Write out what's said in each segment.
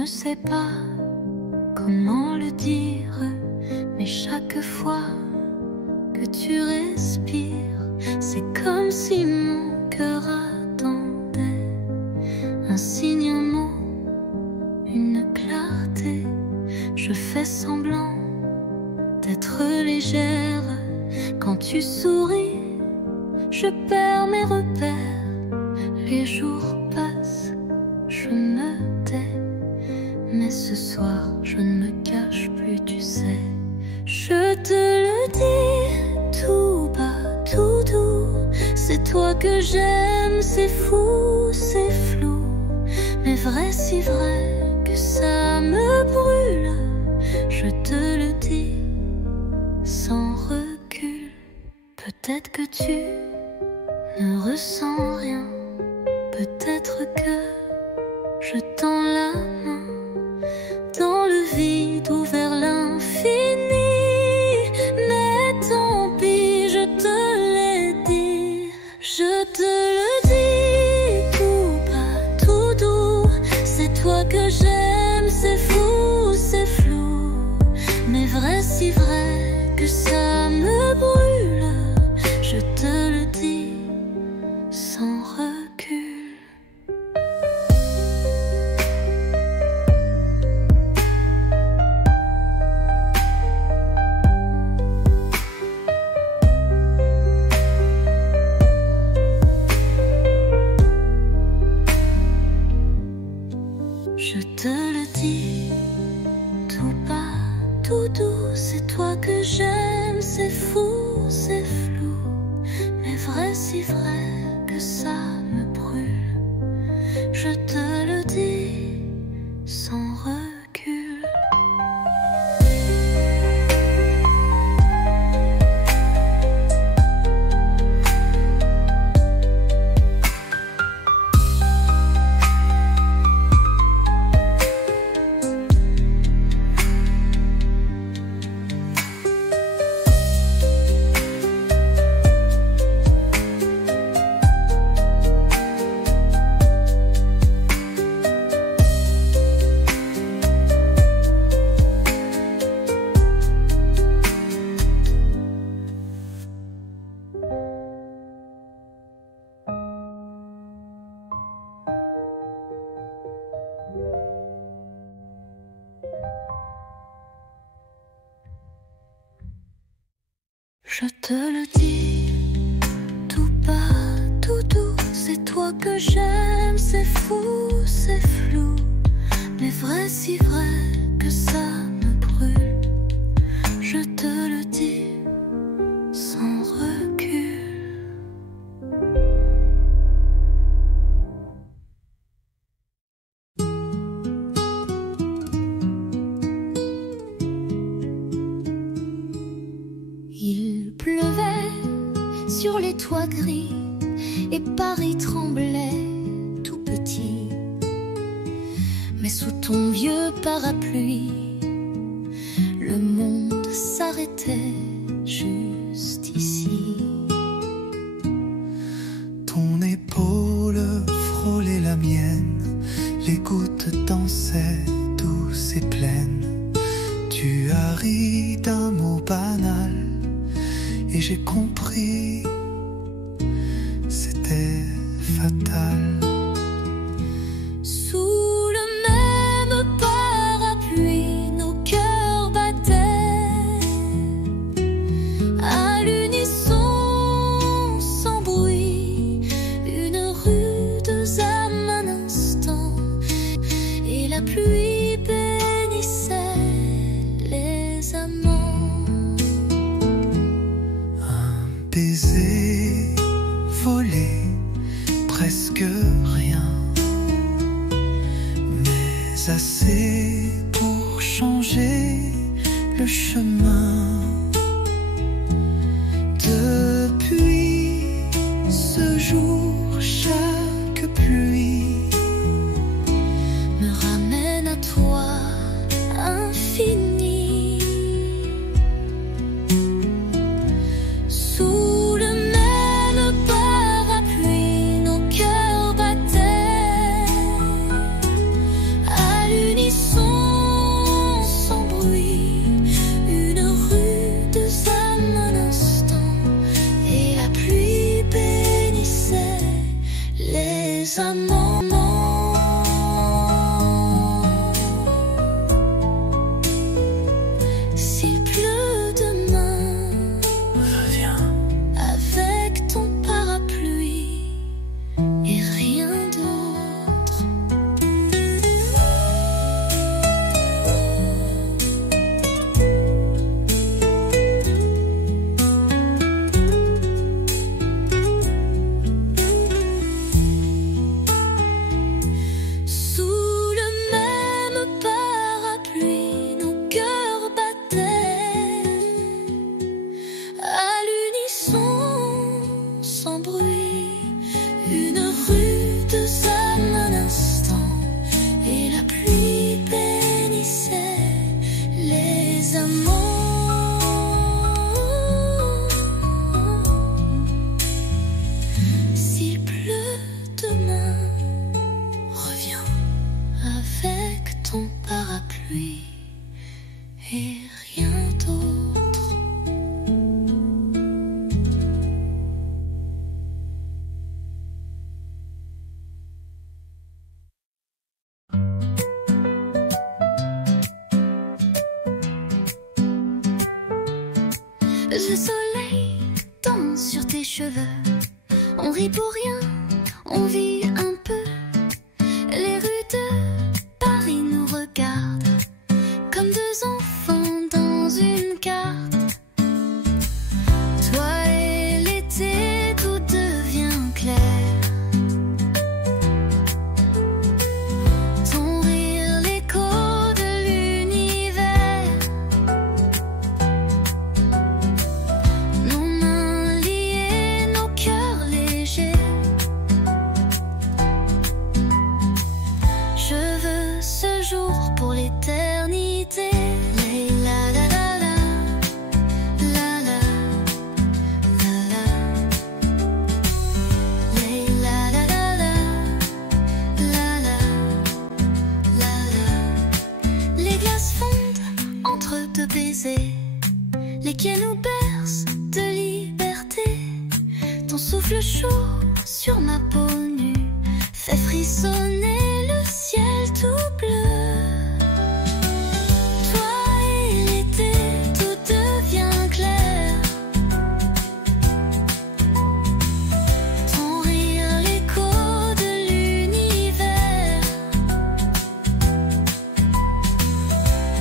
ne sais pas comment le dire, mais chaque fois que tu respires, c'est comme si mon cœur attendait un signe, un mot, une clarté. Je fais semblant d'être légère. Quand tu souris, je perds mes repères. Les jours passent, je me tais, mais ce soir je ne me cache plus, tu sais. Je te le dis tout bas, tout doux, c'est toi que j'aime, c'est fou, c'est flou, mais vrai, si vrai que ça me brûle. Je te le dis sans recul. Peut-être que tu ne ressens rien, peut-être que je tends la main dans le vide ou vers l'infini. Mais tant pis, je te l'ai dit. Je te le dis tout bas, tout doux, c'est toi que j'aime, c'est fou, c'est flou, mais vrai, si vrai que ça me brûle. Je te le dis sans recul. Je te le dis tout bas, tout doux, c'est toi que j'aime, c'est fou, c'est flou, mais vrai, si vrai que ça me brûle. Je te le dis sans recul. Je te le dis tout bas, tout doux, c'est toi que j'aime, c'est fou, c'est flou, mais vrai, si vrai que ça me brûle. Je te le dis sans recul. Il pleuvait sur les toits gris et Paris tremblait tout petit. Mais sous ton vieux parapluie, le monde s'arrêtait juste ici. Ton épaule frôlait la mienne, les gouttes dansaient douces et pleines. Tu as ri d'un mot banal et j'ai compris, c'était fatal. Sous le même parapluie, nos cœurs battaient à l'unisson, sans bruit, une rude âme un instant, et la pluie bénissait les amants. Baiser, voler, presque rien, mais assez pour changer le chemin. Depuis ce jour, chaque pluie me ramène à toi, infini. Sous le cheveux. On rit pour rien, on vit un peu. Les rues de Paris nous regardent comme deux enfants dans une carte. Toi et l'été, tout devient clair. Ton rire, l'écho de l'univers. Nos mains liées, nos cœurs légers. Je veux ce jour pour l'éternité. La la la la, la la, la la. La la la la, la la, la la. Les glaces fondent entre deux baisers. Les quais nous bercent de liberté. Ton souffle chaud sur ma peau nue fait frissonner le ciel tout bleu. Toi et l'été, tout devient clair. Ton rire, l'écho de l'univers.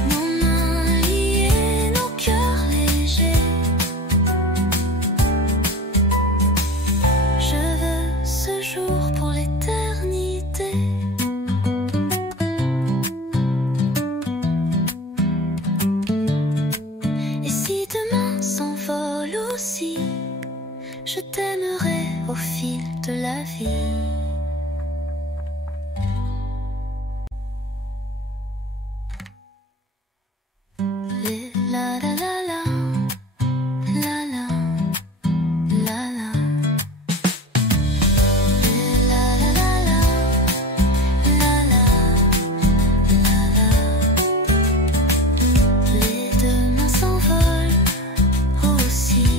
Nos mains liées, nos cœurs légers. Je veux ce jour pour l'éternité. Et si demain s'envole aussi, je t'aimerai au fil de la vie. Les la la la la, la la, la la. Les la la la la, la la, la la. Les demain s'envolent aussi.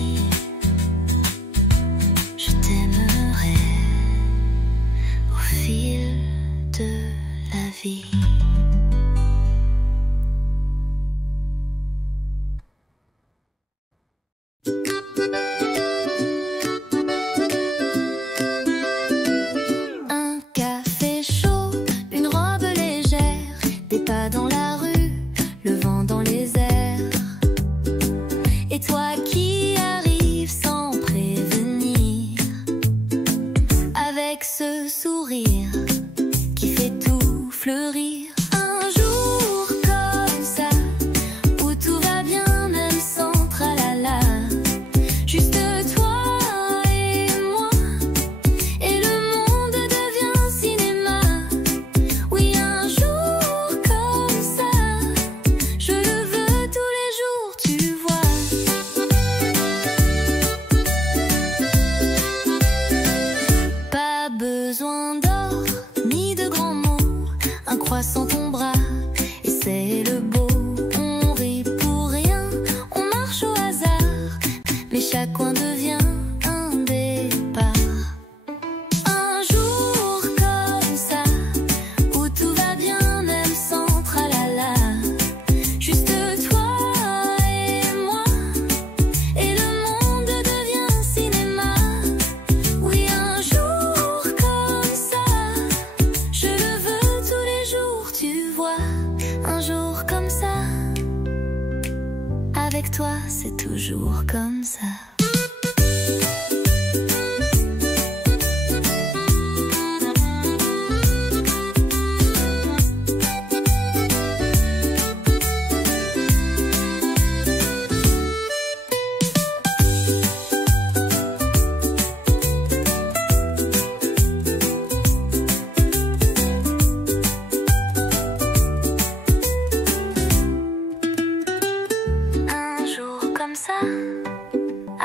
Je t'aimerai au fil de la vie. Un café chaud, une robe légère, des pas dans la rue, le vent dans les airs. Et toi qui arrives sans prévenir, avec ce sourire qui fait tout fleurir. Un jour comme ça, où tout va bien même sans tralala. Juste toi et moi, et le monde devient cinéma. Oui, un jour comme ça, je le veux tous les jours, tu vois. Pas besoin d'or ni de grands mots, un croissant ton bras et c'est le beau. On rit pour rien, on marche au hasard, mais chaque coin devient un départ. Un jour comme ça, où tout va bien même sans tralala. Juste toi et moi, et le monde devient cinéma. Oui, un jour comme ça, je le veux tous les jours, tu vois. Un jour comme ça, avec toi c'est toujours comme ça. Un jour comme ça,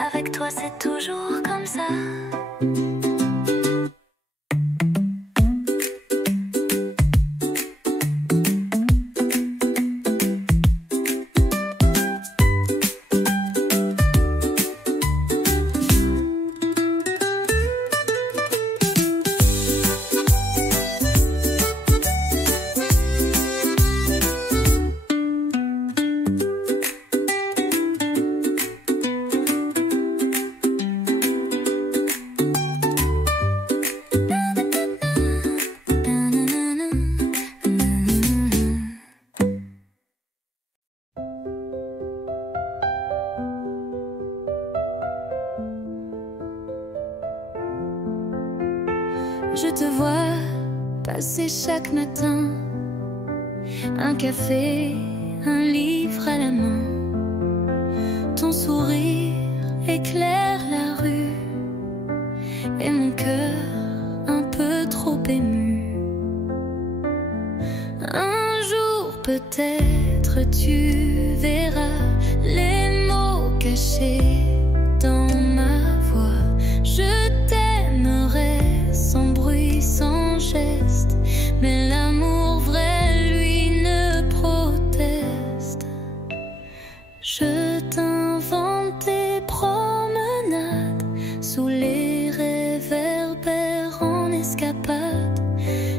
avec toi c'est toujours comme ça. Je te vois passer chaque matin, un café, un livre à la main. Ton sourire éclaire la rue et mon cœur un peu trop ému. Un jour peut-être tu verras les mots cachés dans ma voix. Je t'aimerai sans bruit, sans geste, mais l'amour vrai, lui, ne proteste. Je t'invente des promenades sous les réverbères en escapade.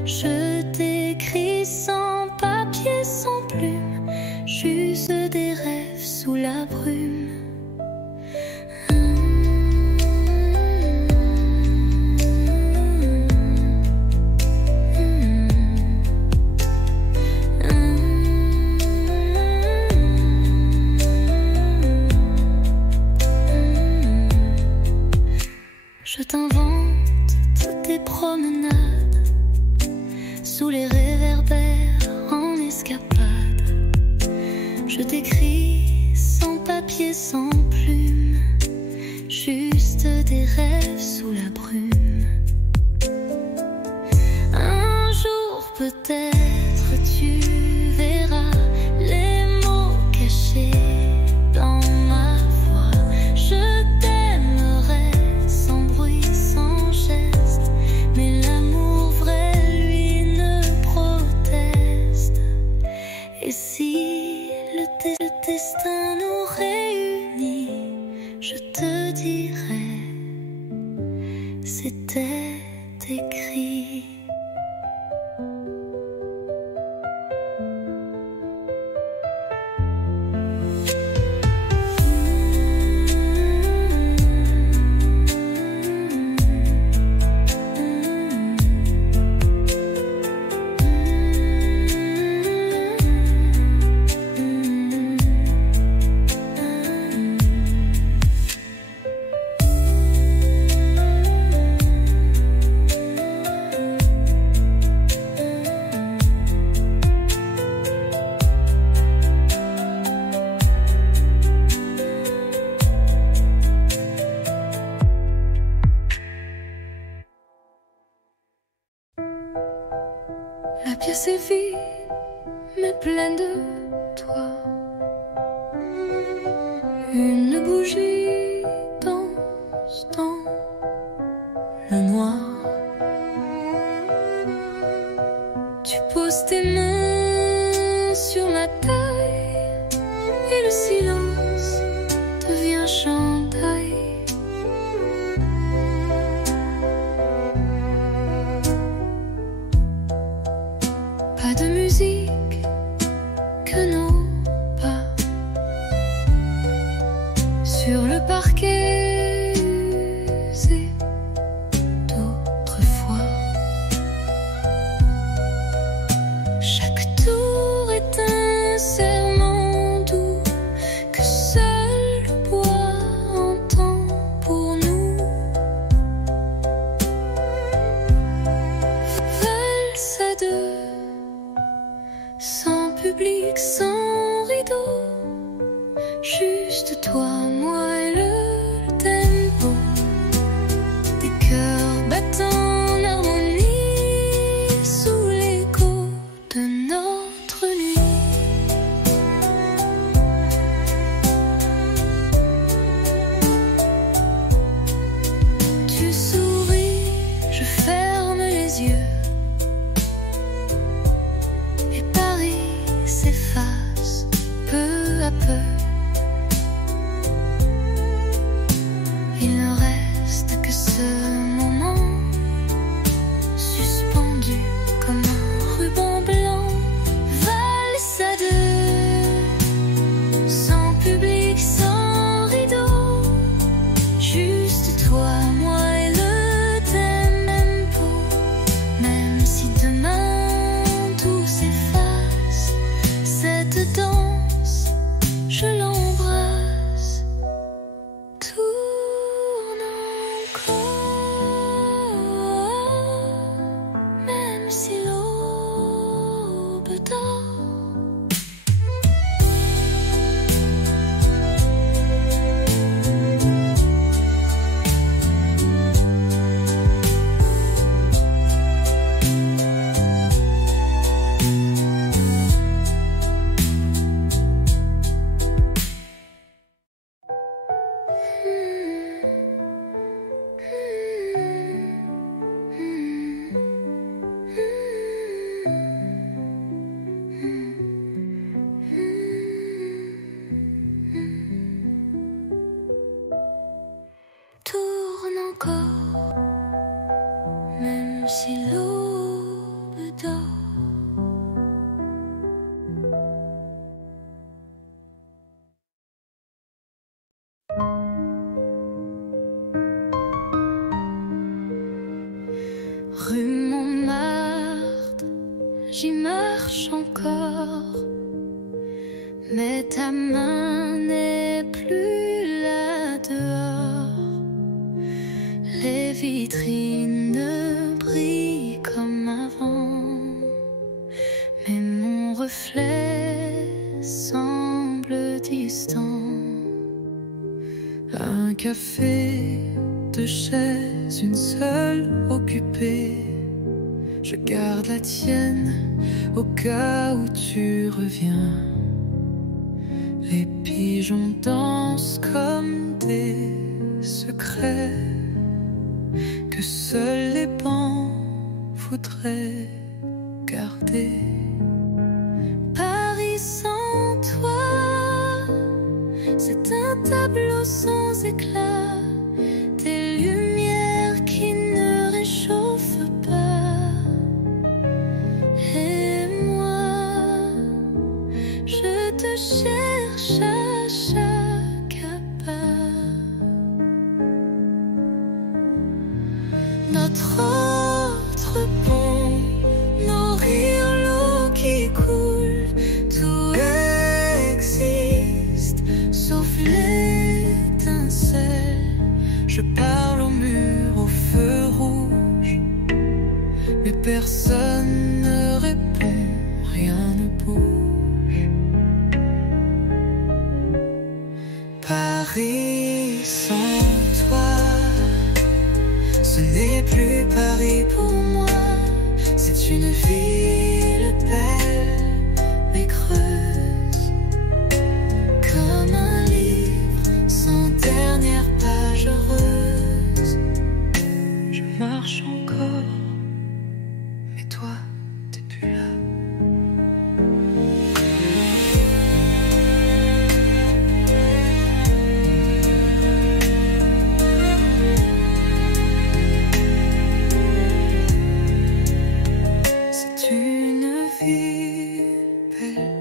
Je t'écris sans papier, sans plume, juste des rêves sous la brume. Je t'invente toutes tes promenades sous les réverbères en escapade. Je t'écris sans papier, sans plume, juste des rêves sous la brume. Un jour peut-être tu verras les mots cachés dans ma voix. Je t'aimerai sans bruit, sans geste, mais l'amour vrai, lui, ne proteste. Et si le destin nous réunit, je te dirai, c'était écrit. La pièce est vide, mais pleine de toi. Une bougie danse dans le noir. Tu poses tes mains sur ma taille et le silence devient chandail. Pas de musique que nos pas sur le parquet usé d'autrefois. Chaque tour est un serment doux que seul le bois entend pour nous. Valse à deux, sans public, sans rideau, juste toi, moi et le tempo des cœurs battant en harmonie sous l'écho de notre nuit. Tu souris, je ferme les yeux. S'efface peu à peu. Il ne reste que ce moment suspendu comme un ruban blanc. Valse à deux, sans public, sans rideau, juste toi, moi et le tempo. Même si demain tout s'efface, cette danse, je l'embrasse. Tourne encore. encore, même si l'aube dort. Rue Montmartre, j'y marche encore, mais ta main n'est plus là dehors. Les vitrines ne brillent comme avant, mais mon reflet semble distant. Un café, deux chaises, une seule occupée. Je garde la tienne au cas où tu reviens. Les pigeons dansent comme des secrets que seuls les bancs voudraient garder. Paris sans toi, c'est un tableau sans éclat, des lumières qui ne réchauffent pas. Et moi, je te cherche à chaque pas. Notre autre pont, nos rires, l'eau qui coule, tout existe sauf l'étincelle. Je parle au mur, au feu rouge, mais personne ne répond, rien ne bouge. Paris sans toi, ce n'est plus Paris pour moi. C'est une ville belle mais creuse, comme un livre sans dernière page heureuse. Je marche encore, mais toi, t'es plus là. C'est une ville belle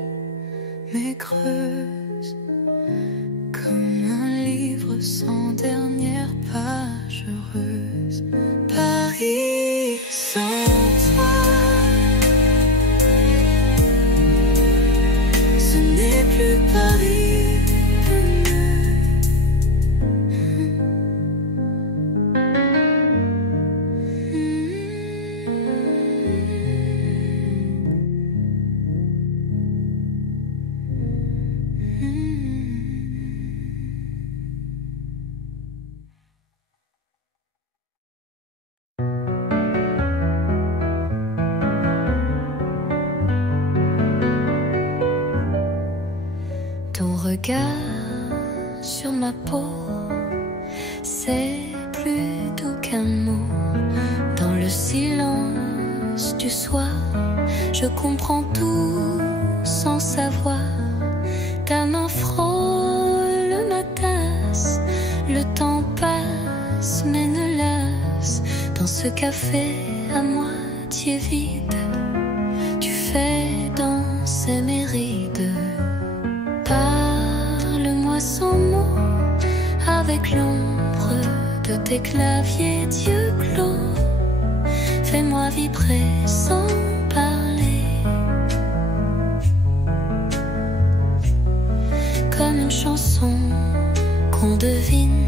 mais creuse, comme un livre sans dernière page heureuse. Paris sans toi, ce n'est plus Paris. Ton regard sur ma peau, c'est plus doux qu'un mot. Dans le silence du soir, je comprends tout sans savoir. Ta main frôle ma tasse, le temps passe mais ne lasse. Dans ce café à moitié vide, tu fais danser mes rides. Parle-moi sans mots, avec l'ombre de tes claviers d'yeux clos. Fais-moi vibrer sans parler, comme une chanson qu'on devine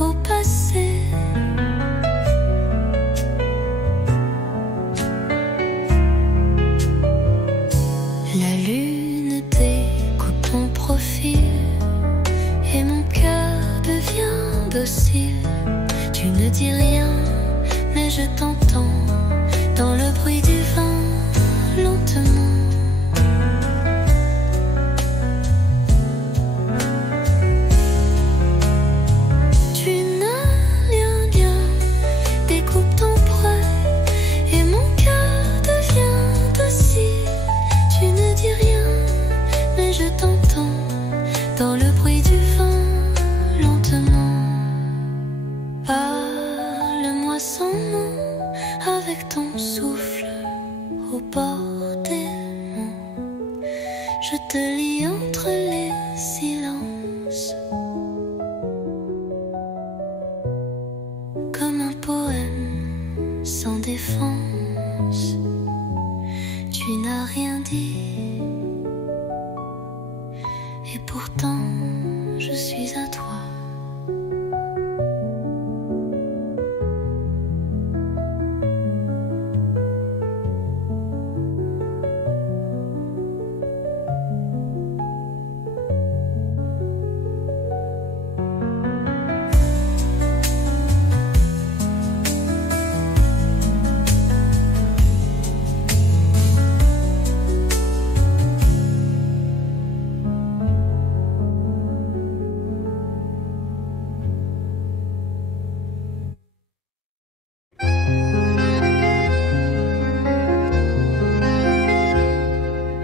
au passé. La lune découpe ton profil et mon cœur devient docile. Tu ne dis rien, mais je t'entends dans le bruit du vent, lentement. Tu n'as rien, découpe ton poids et mon cœur devient docile. Tu ne dis rien, mais je t'entends dans le bruit du vent, lentement. souffle au bord des monts. Je te lis entre les silences, comme un poème sans défense. Tu n'as rien dit, et pourtant je suis à toi.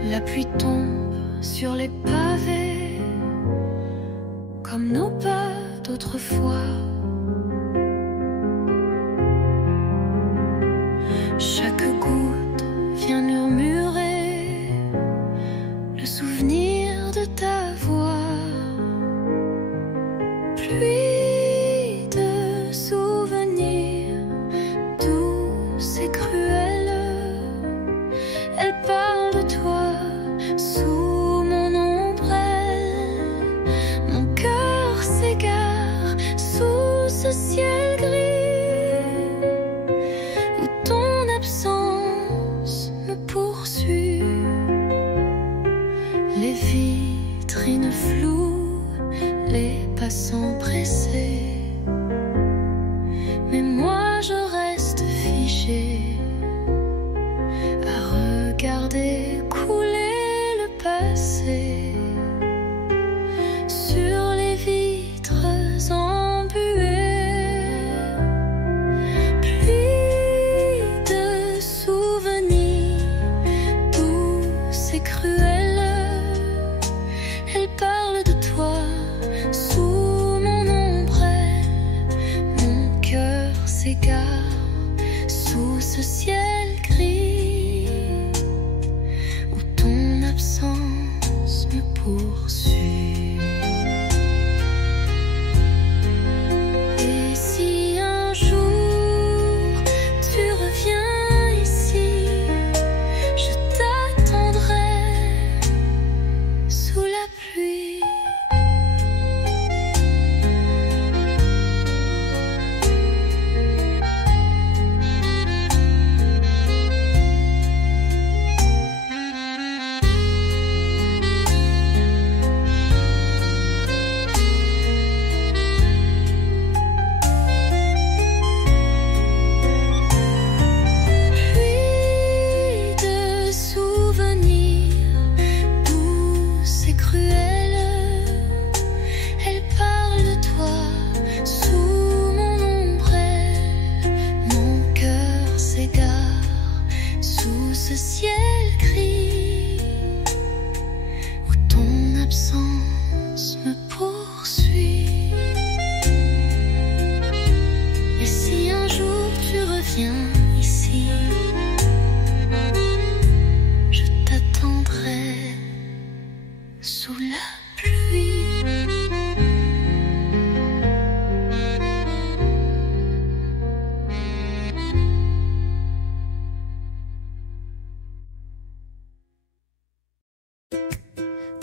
La pluie tombe sur les pavés, comme nos pas d'autrefois. Chaque goutte vient murmurer le souvenir de ta voix. Pluie de souvenirs douce et cruelle, elle parle de toi. Sous mon ombrelle, mon cœur s'égare sous ce ciel gris où ton absence me poursuit. Les vitrines floues, les passants pressés, mais moi je reste figée à regarder couler sur les vitres embuées. Pluie de souvenirs douce et cruelle, elle parle de toi sous mon ombrelle. Mon cœur s'égare sous ce ciel gris où ton absence me poursuit. Et si un jour tu reviens ici, je t'attendrai sous la pluie. Ce ciel gris où ton absence me poursuit. Et si un jour tu reviens ici, je t'attendrai sous la pluie.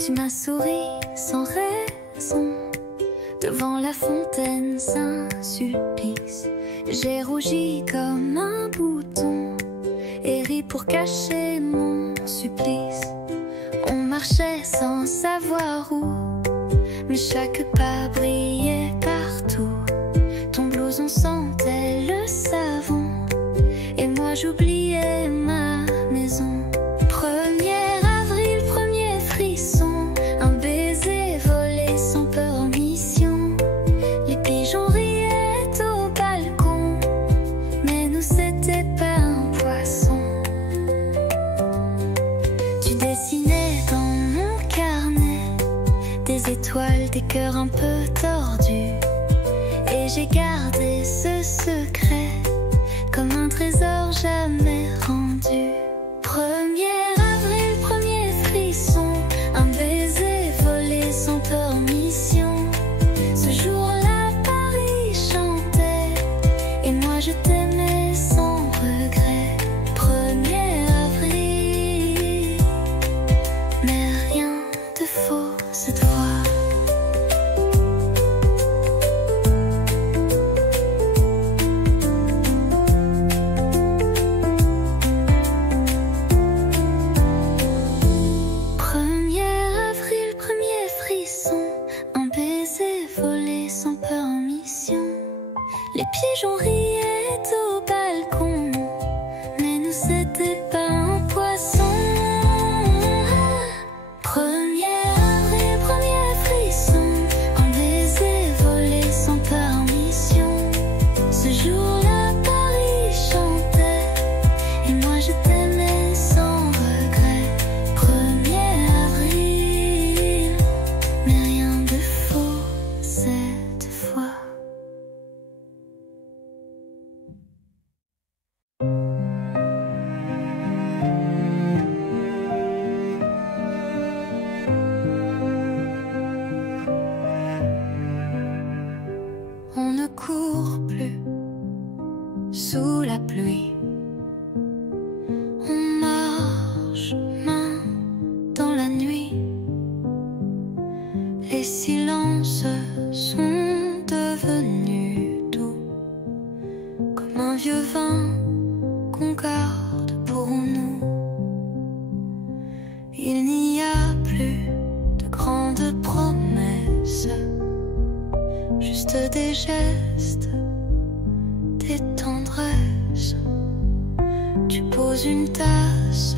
Tu m'as souri sans raison devant la fontaine, Saint Sulpice. J'ai rougi comme un bouton et ri pour cacher mon supplice. On marchait sans savoir où, mais chaque pas brillait partout. Ton blouson sentait le savon et moi j'oubliais ma maison. Des cœurs un peu tordus, et j'ai gardé ce secret comme un trésor jamais je t'aimais sans regret. 1er avril, mais rien de faux cette fois. Les pigeons riaient au balcon, mais nous c'était pas un poisson. 1er avril, premier frisson, un baiser volé sans permission. Ce jour-là Paris chantait, et moi je t'aimais sans regret. 1er avril, mais rien de faux cette fois. On ne court plus sous la pluie. On marche main dans la nuit. Les silences sont devenus doux, comme un vieux vin qu'on garde pour nous. Il n'y a plus de grandes promesses, juste des gestes, des tendresses. Tu poses une tasse,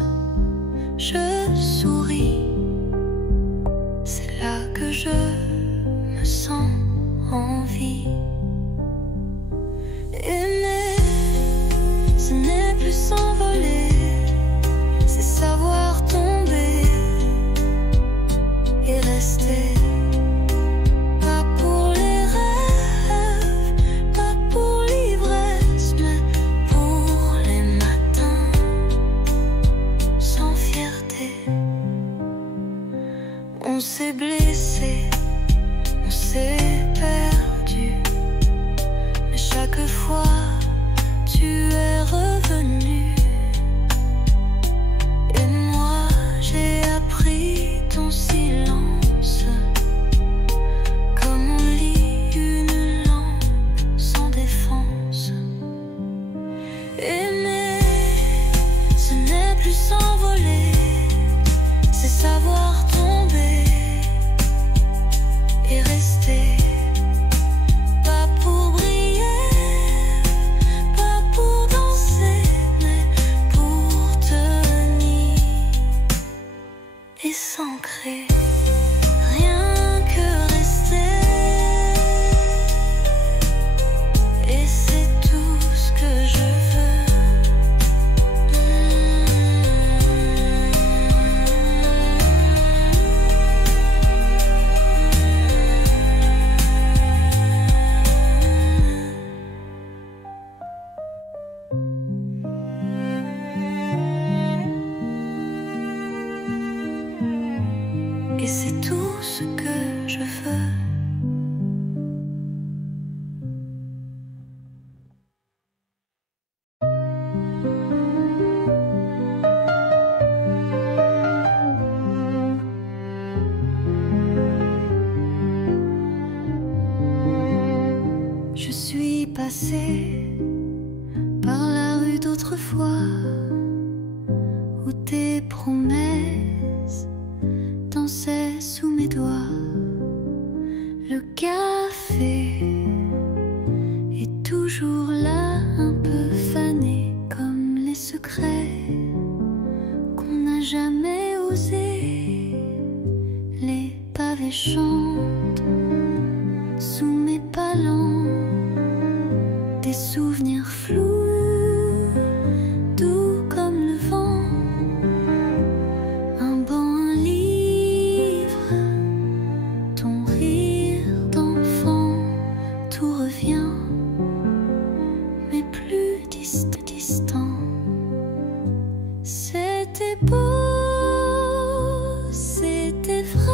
je souris. C'est là que je me sens en vie. Aimer, ce n'est plus s'envoler, c'est savoir tomber et rester. On s'est blessé, on s'est perdu, mais chaque fois tu es revenu. Et moi j'ai appris ton silence, comme on lit une langue sans défense. Aimer, ce n'est plus s'envoler, c'est savoir tomber et rester. Pas pour briller, pas pour danser, mais pour tenir et s'ancrer. Rien que rester, et c'est tout ce que je veux. Et c'est tout ce que je veux. Je suis passée par la rue d'autrefois, où tes promesses dansaient sous mes doigts. Le café est toujours là, un peu fané, comme les secrets qu'on n'a jamais osé. Les pavés chantent sous mes pas lents, des souvenirs flous, doux comme le vent. Un banc, un livre, ton rire d'enfant, tout revient, mais plus distant. C'était beau, c'était vrai,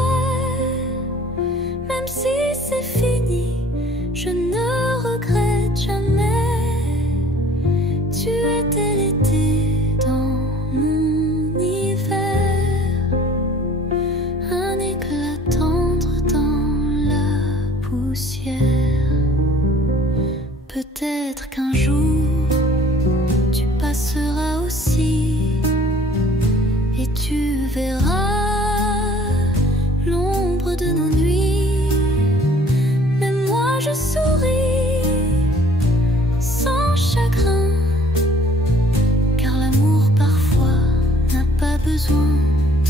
même si c'est fini, je ne regrette jamais. Peut-être qu'un jour tu passeras aussi et tu verras l'ombre de nos nuits. Mais moi je souris sans chagrin, car l'amour parfois n'a pas besoin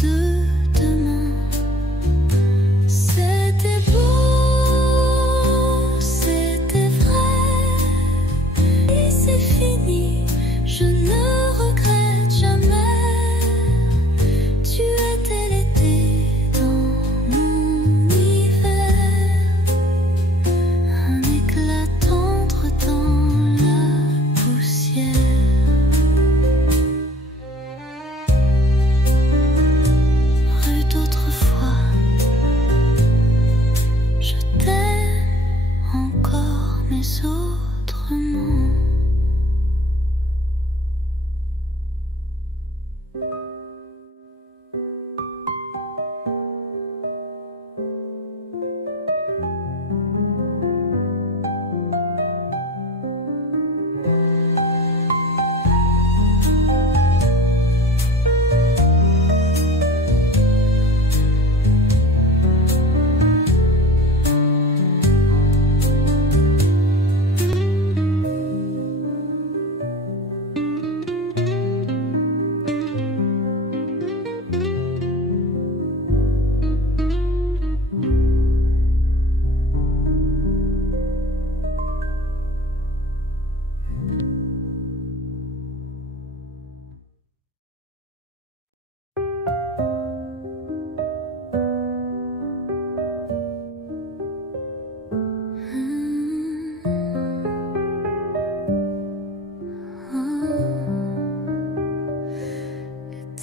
de demain. C'était beau, c'était vrai, et c'est fini, je ne regrette jamais. Tu étais l'été dans mon hiver, un éclat tendre dans la poussière. Rue d'autrefois, je t'aime encore, mais autrement.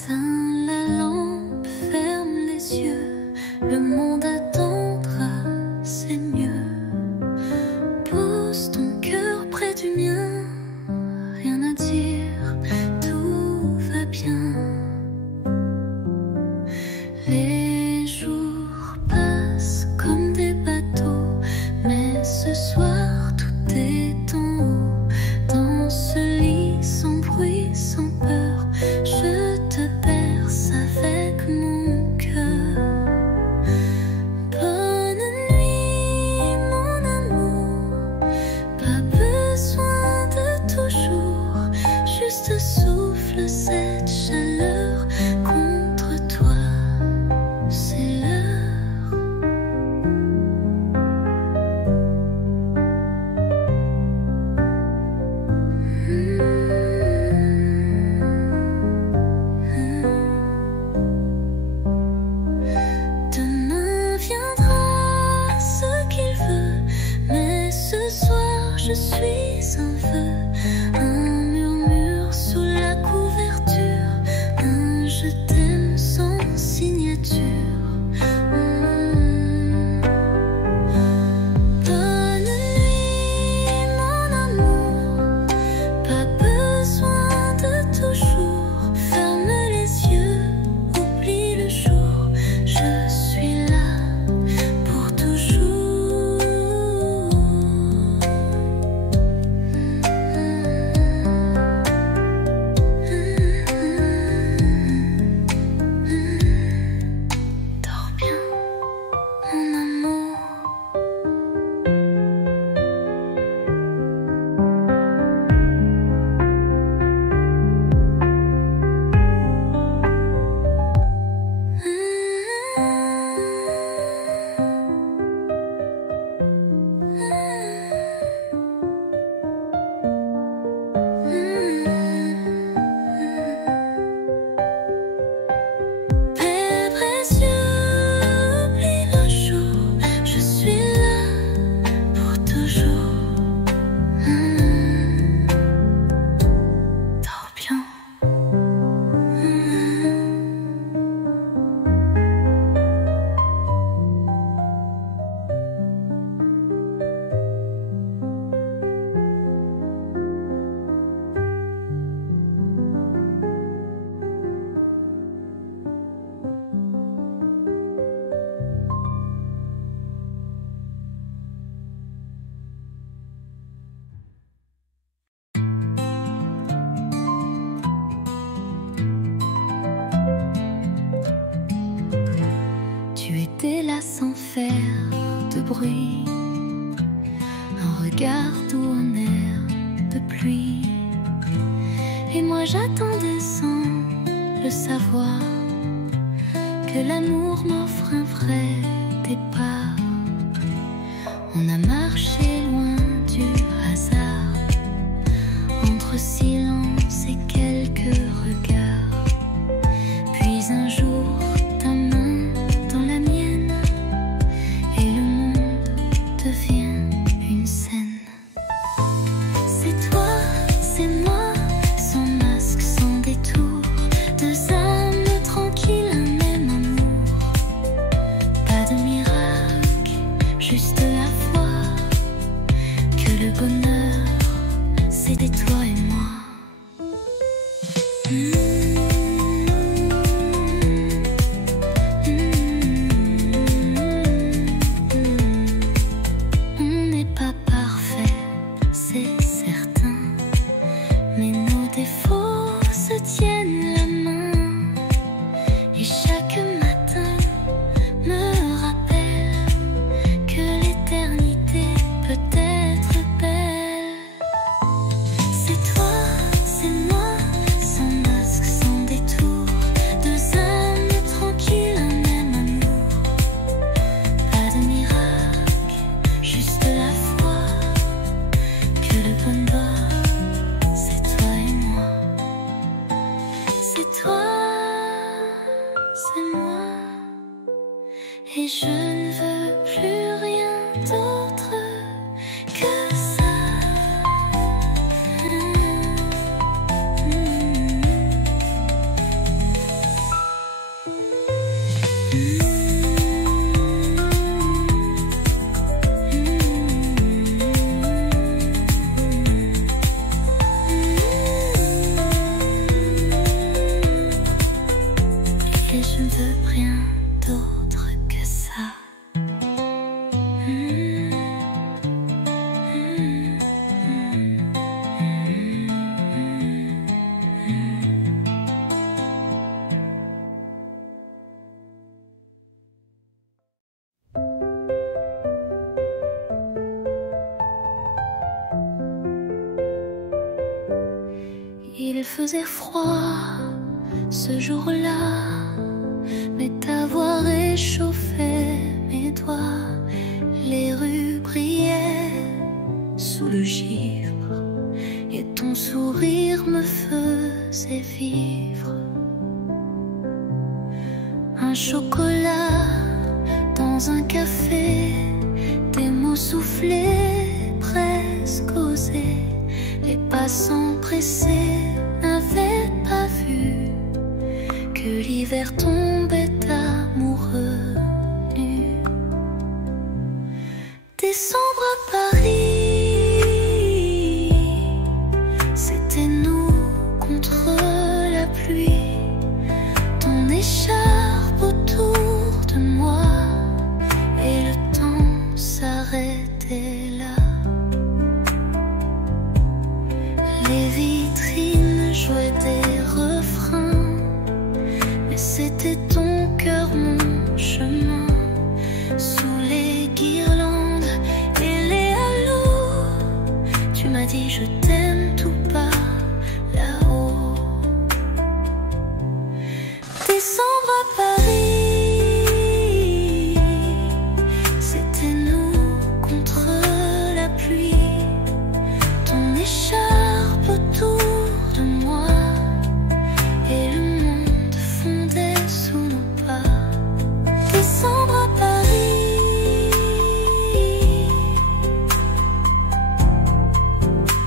Éteins la lampe, ferme les yeux, le monde attendra, c'est mieux. Pose ton cœur près du mien, rien à dire, tout va bien. Les jours passent comme des bateaux, mais ce soir tout est en haut. Dans ce lit sans bruit, sans peur, je te berce avec mon cœur. Bonne nuit, mon amour, pas besoin de toujours, juste souffle cette chaleur contre toi, c'est l'heure. Demain viendra ce qu'il veut, mais ce soir je suis un vœu, un murmure sous la couverture, un je t'aime sans signature. Bonne nuit, mon amour, pas besoin de toujours, ferme les yeux, oublie le jour, je suis là pour toujours. bruit, un regard doux, un air de pluie. Et moi j'attendais sans le savoir que l'amour m'offre un vrai départ. On a marché loin du hasard, entre silence et quelques regards. Puis un jour, ta main dans la mienne, et le monde devient une scène. C'est toi, c'est moi, sans masque, sans détour, deux âmes tranquilles, un même amour. Pas de miracle, juste la foi que le bonheur, c'était toi et moi. On n'est pas parfait, c'est certain, mais nos défauts se tiennent la main. Et chaque matin me rappelle que l'éternité peut être belle. C'est toi, c'est moi, sans masque, sans détour, deux âmes tranquilles, un même amour. Pas de miracle, juste la foi que le bonheur, c'est toi et moi. C'est toi, c'est moi, et je ne veux plus rien d'autre que ça. Et je ne veux rien d'autre que ça. Il faisait froid ce jour-là, mais ta voix réchauffait mes doigts. Les rues brillaient sous le givre, et ton sourire me faisait vivre. Un chocolat dans un café, des mots soufflés, presque osés. Les passants pressés n'avaient pas vu que l'hiver tombait amoureux nu. Décembre à Paris, c'était nous contre la pluie. Ton écharpe autour de moi, et le temps s'arrêtait là. Les vitrines jouaient des refrains, mais c'était ton cœur, mon chemin. Sous les guirlandes et les halos, tu m'as dit je t'aime tout bas là-haut. Décembre à Paris, c'était nous contre la pluie. Ton écharpe autour de moi, et le monde fondait sous nos pas. Décembre à Paris,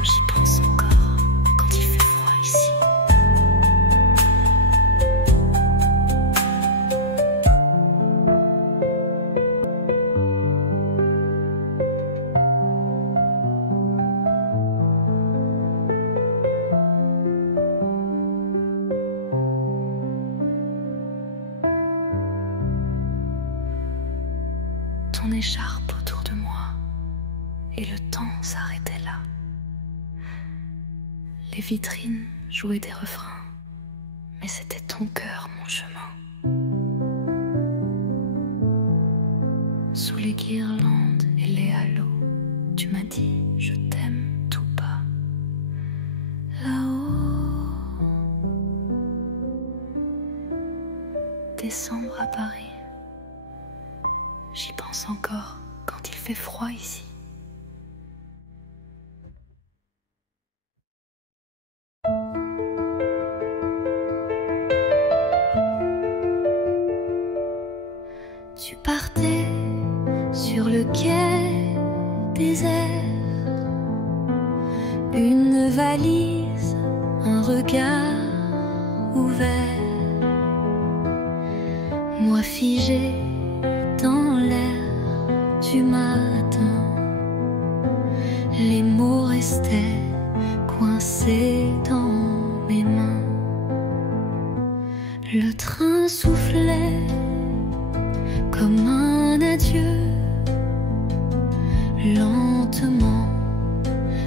j'y pense encore quand il fait froid ici. Ton écharpe autour de moi, et le temps s'arrêtait là. Les vitrines jouaient des refrains, mais c'était ton cœur, mon chemin. Sous les guirlandes m'a dit je t'aime tout bas, là-haut. Décembre à Paris, j'y pense encore quand il fait froid ici. Tu partais sur le quai désert, une valise, un regard ouvert, moi figé dans l'air du matin. Les mots restaient coincés dans mes mains. Le train soufflait comme un adieu, lentement,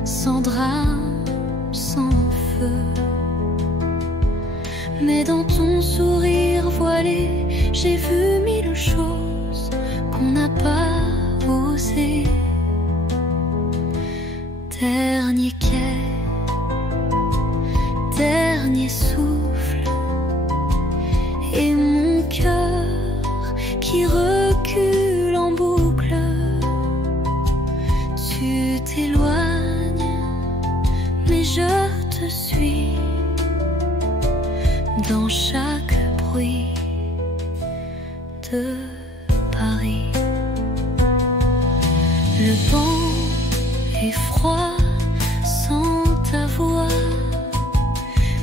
sans drame, sans feu. Mais dans ton sourire voilé, j'ai vu mille choses qu'on n'a pas osé. Dernier quai, dernier souffle, et mon cœur qui recule en boucle. Tu t'éloignes, mais je te suis dans chaque bruit de Paris. Le vent est froid sans ta voix,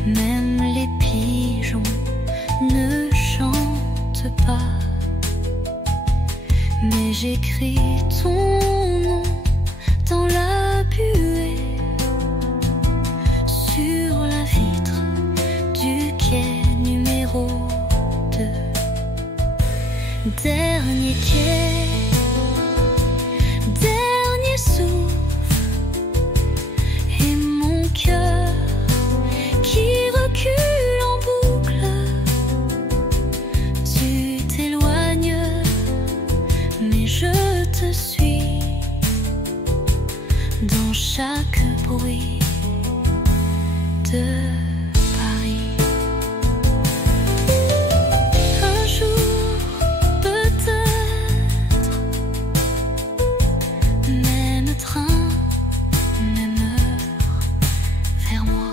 même les pigeons ne chantent pas. Mais j'écris ton nom dans la buée, sur la vitre du quai numéro 2. Dernier quai, dernier souffle, et mon cœur qui recule en boucle. Tu t'éloignes, mais je te suis dans chaque bruit de Paris. Un jour, peut-être, même train, même heure, vers moi.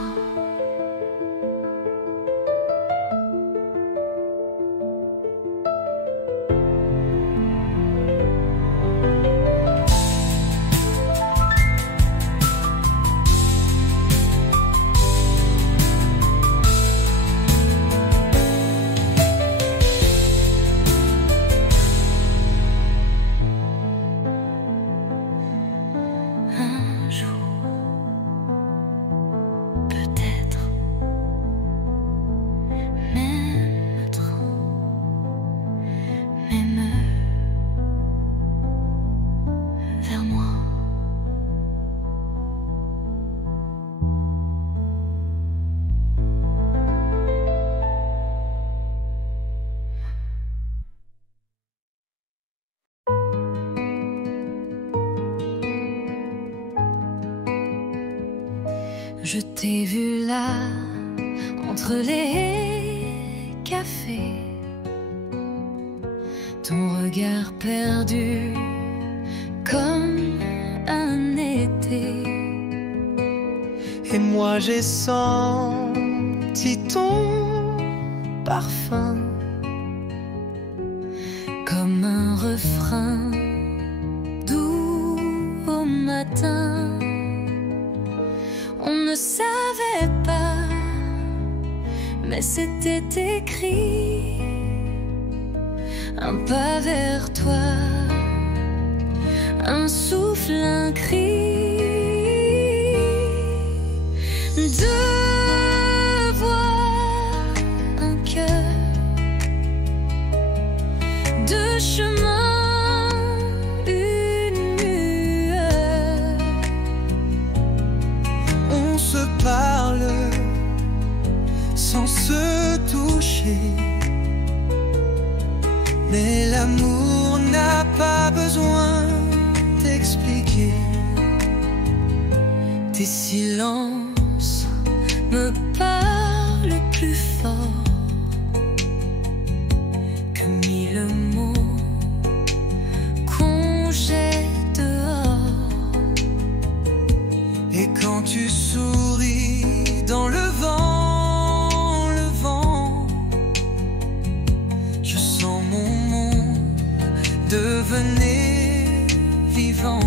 Un jour, peut-être, même train, même heure, vers moi. Je t'ai vu là, entre les cafés, ton regard perdu comme un été. Et moi j'ai senti ton parfum Comme un refrain doux au matin. On ne savait pas, mais c'était écrit. Un pas vers toi, un souffle, un cri. Deux voix, un cœur, deux chemins, une lueur. On se parle sans se toucher, mais l'amour n'a pas besoin d'expliquer. Tes silences me parlent plus fort que mille mots qu'on jette dehors. Et quand tu souris dans le vent, je sens mon monde devenir vivant.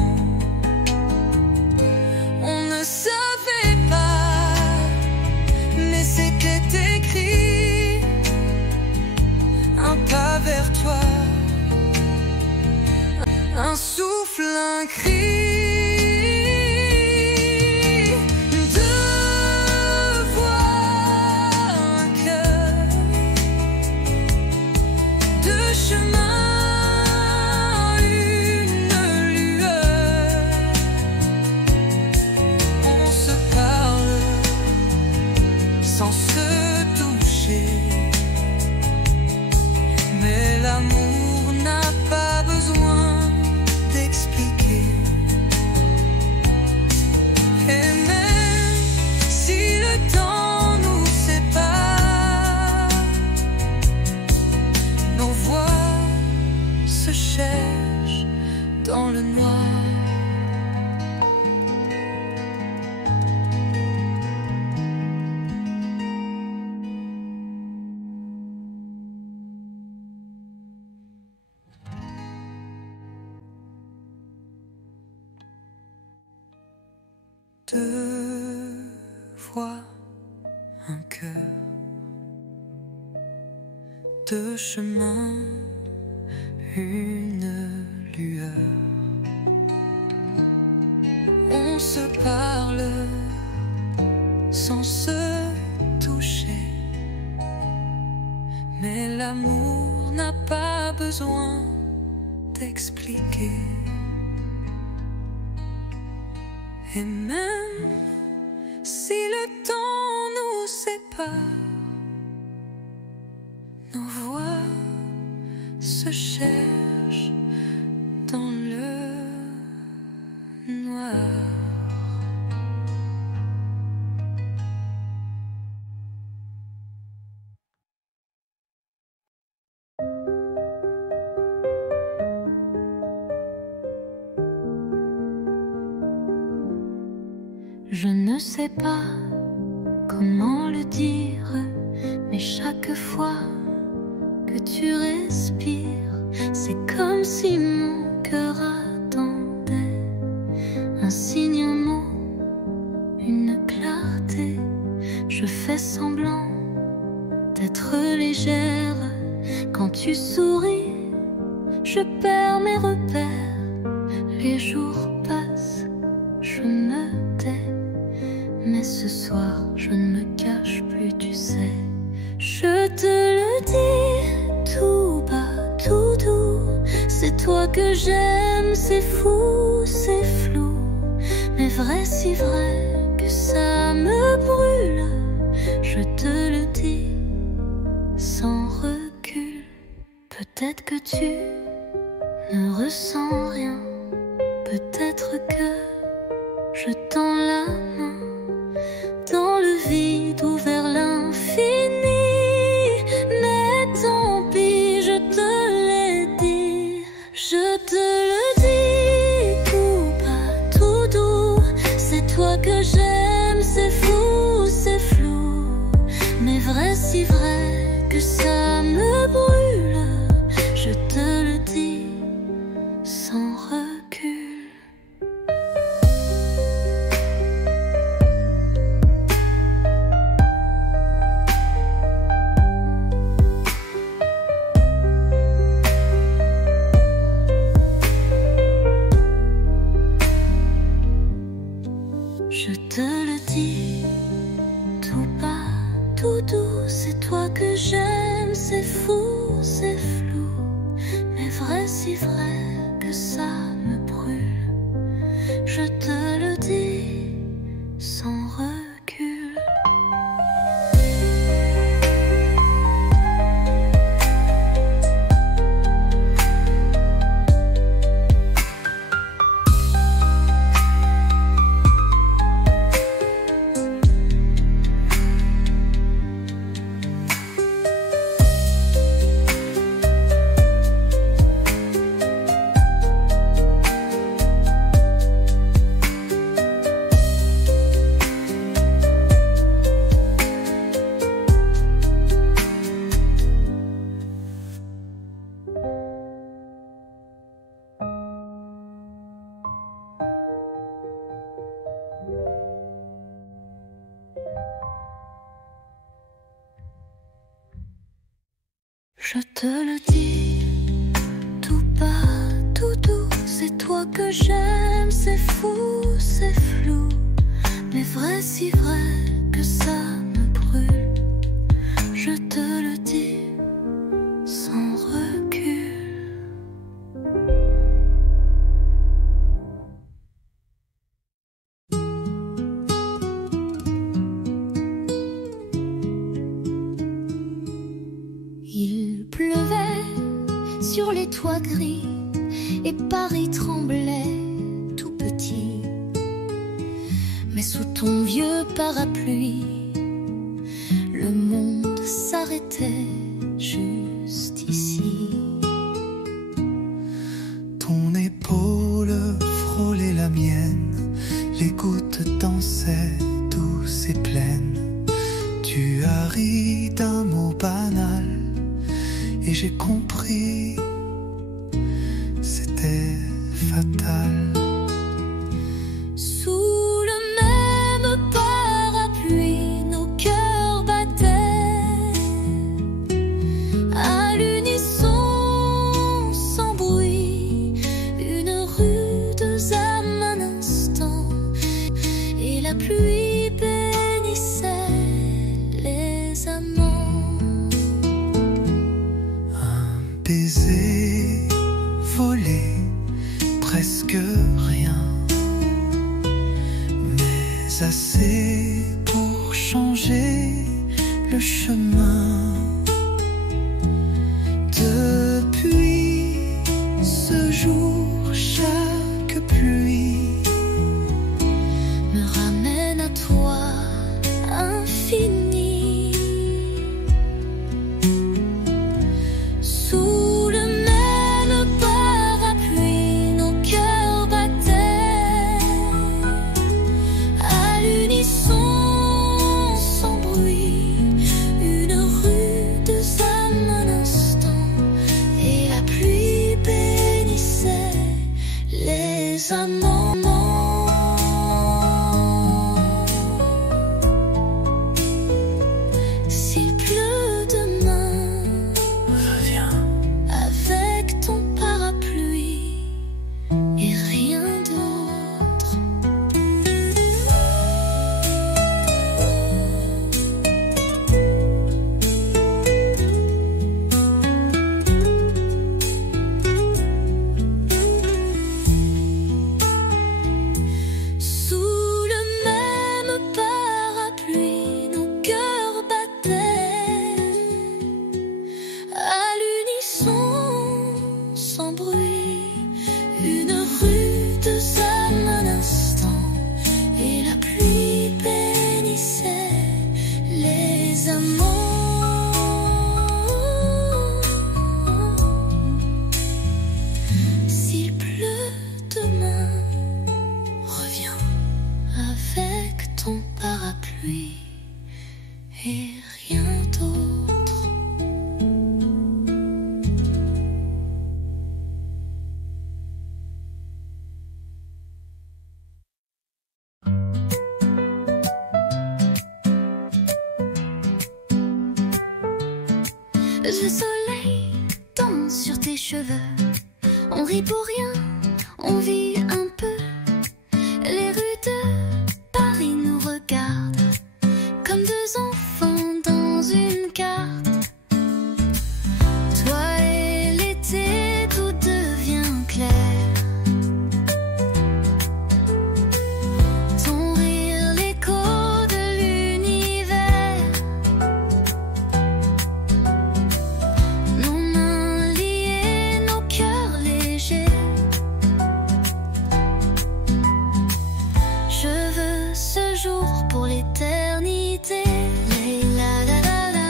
On ne savait pas, mais c'était écrit. Un pas vers toi, Un souffle, un cri. Deux voix, un cœur. Deux chemins, une lueur. on se parle sans se toucher. Mais l'amour n'a pas besoin d'expliquer. Et même si le temps nous sépare, nos voix se cherchent dans le noir. Deux voix, un cœur. Deux chemins, une lueur. On se parle sans se toucher. Mais l'amour n'a pas besoin T'expliquer. Et même si le temps nous sépare, nos voix se cherchent dans le noir. Je ne sais pas comment le dire, mais chaque fois que tu respires, c'est comme si mon cœur attendait un signe, un mot, une clarté. Je fais semblant d'être légère. Quand tu souris, je perds mes repères. Les jours passent, je me tais. Mais ce soir, je ne me cache plus, tu sais. Je te le dis tout bas, tout doux. C'est toi que j'aime, c'est fou, c'est flou. Mais vrai, si vrai que ça me brûle. Je te le dis sans recul. Peut-être que tu ne ressens rien. Peut-être que je tends la main dans le vide ou vers l'infini. Mais tant pis, je te l'ai dit. Je te le dis tout bas, tout doux. C'est toi que j'aime, c'est fou, c'est flou. Mais vrai, si vrai que ça me brûle. Je te le dis sans recul. Je te le dis tout bas, tout doux. C'est toi que j'aime, c'est fou, c'est flou. Mais vrai, si vrai que ça me brûle. Je te le dis sans recul. te le dis tout bas, tout doux. C'est toi que j'aime, c'est fou, c'est flou, mais vrai, si vrai que ça me brûle. Je te le dis sans recul. Il pleuvait sur les toits gris et Paris tremblait tout petit. Mais sous ton vieux parapluie, le monde s'arrêtait juste ici. Ton épaule frôlait la mienne, les gouttes dansaient douces et pleines. Tu as ri d'un mot banal et j'ai compris, c'était fatal. Sous le même parapluie, nos cœurs battaient à l'unisson, sans bruit, une rude âme un instant, et la pluie bénissait les amants. Un baiser volé, presque rien, mais assez pour changer le chemin. Depuis ce jour, chaque pluie Me ramène à toi, infini. Sous le même parapluie, nos cœurs battaient à l'unisson, sans bruit, une rude âme un instant, et la pluie bénissait les amants. S'il pleut demain, reviens. avec ton parapluie et rien d'autre. Sous le même parapluie, nos cœurs battaient à l'unisson, sans bruit, une rude âme un instant, et la pluie bénissait les amants. S'il pleut demain, reviens avec ton parapluie et rien d'autre. Le soleil danse sur tes cheveux, on rit pour rien, on vit un peu. Les rues de Paris nous regardent comme deux enfants dans une carte. Toi et l'été, tout devient clair. Ton rire, l'écho de l'univers. Nos mains liées, nos cœurs légers. Je veux ce jour pour l'éternité. La la la la,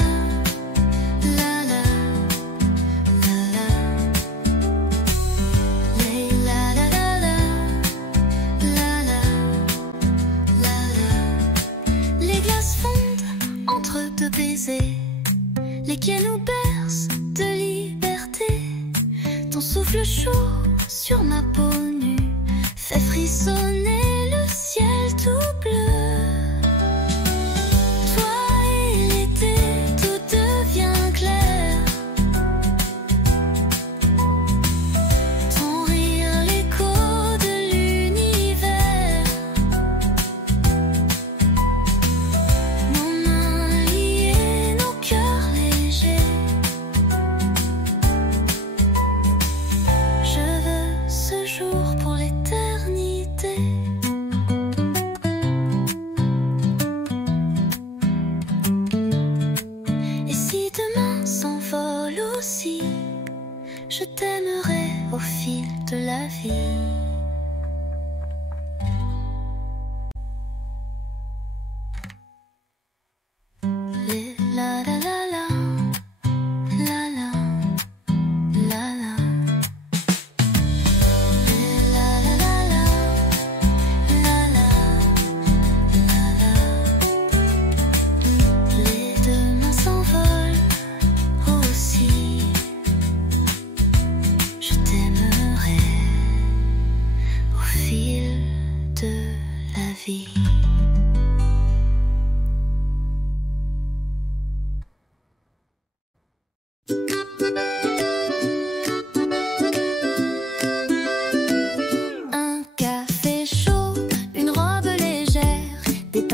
la la, la la, la la la la, la la, la la. Les glaces fondent entre deux baisers, les quais nous bercent de liberté. Ton souffle chaud sur ma peau nue fait frissonner le ciel tout bleu. Toi et l'été, tout devient clair.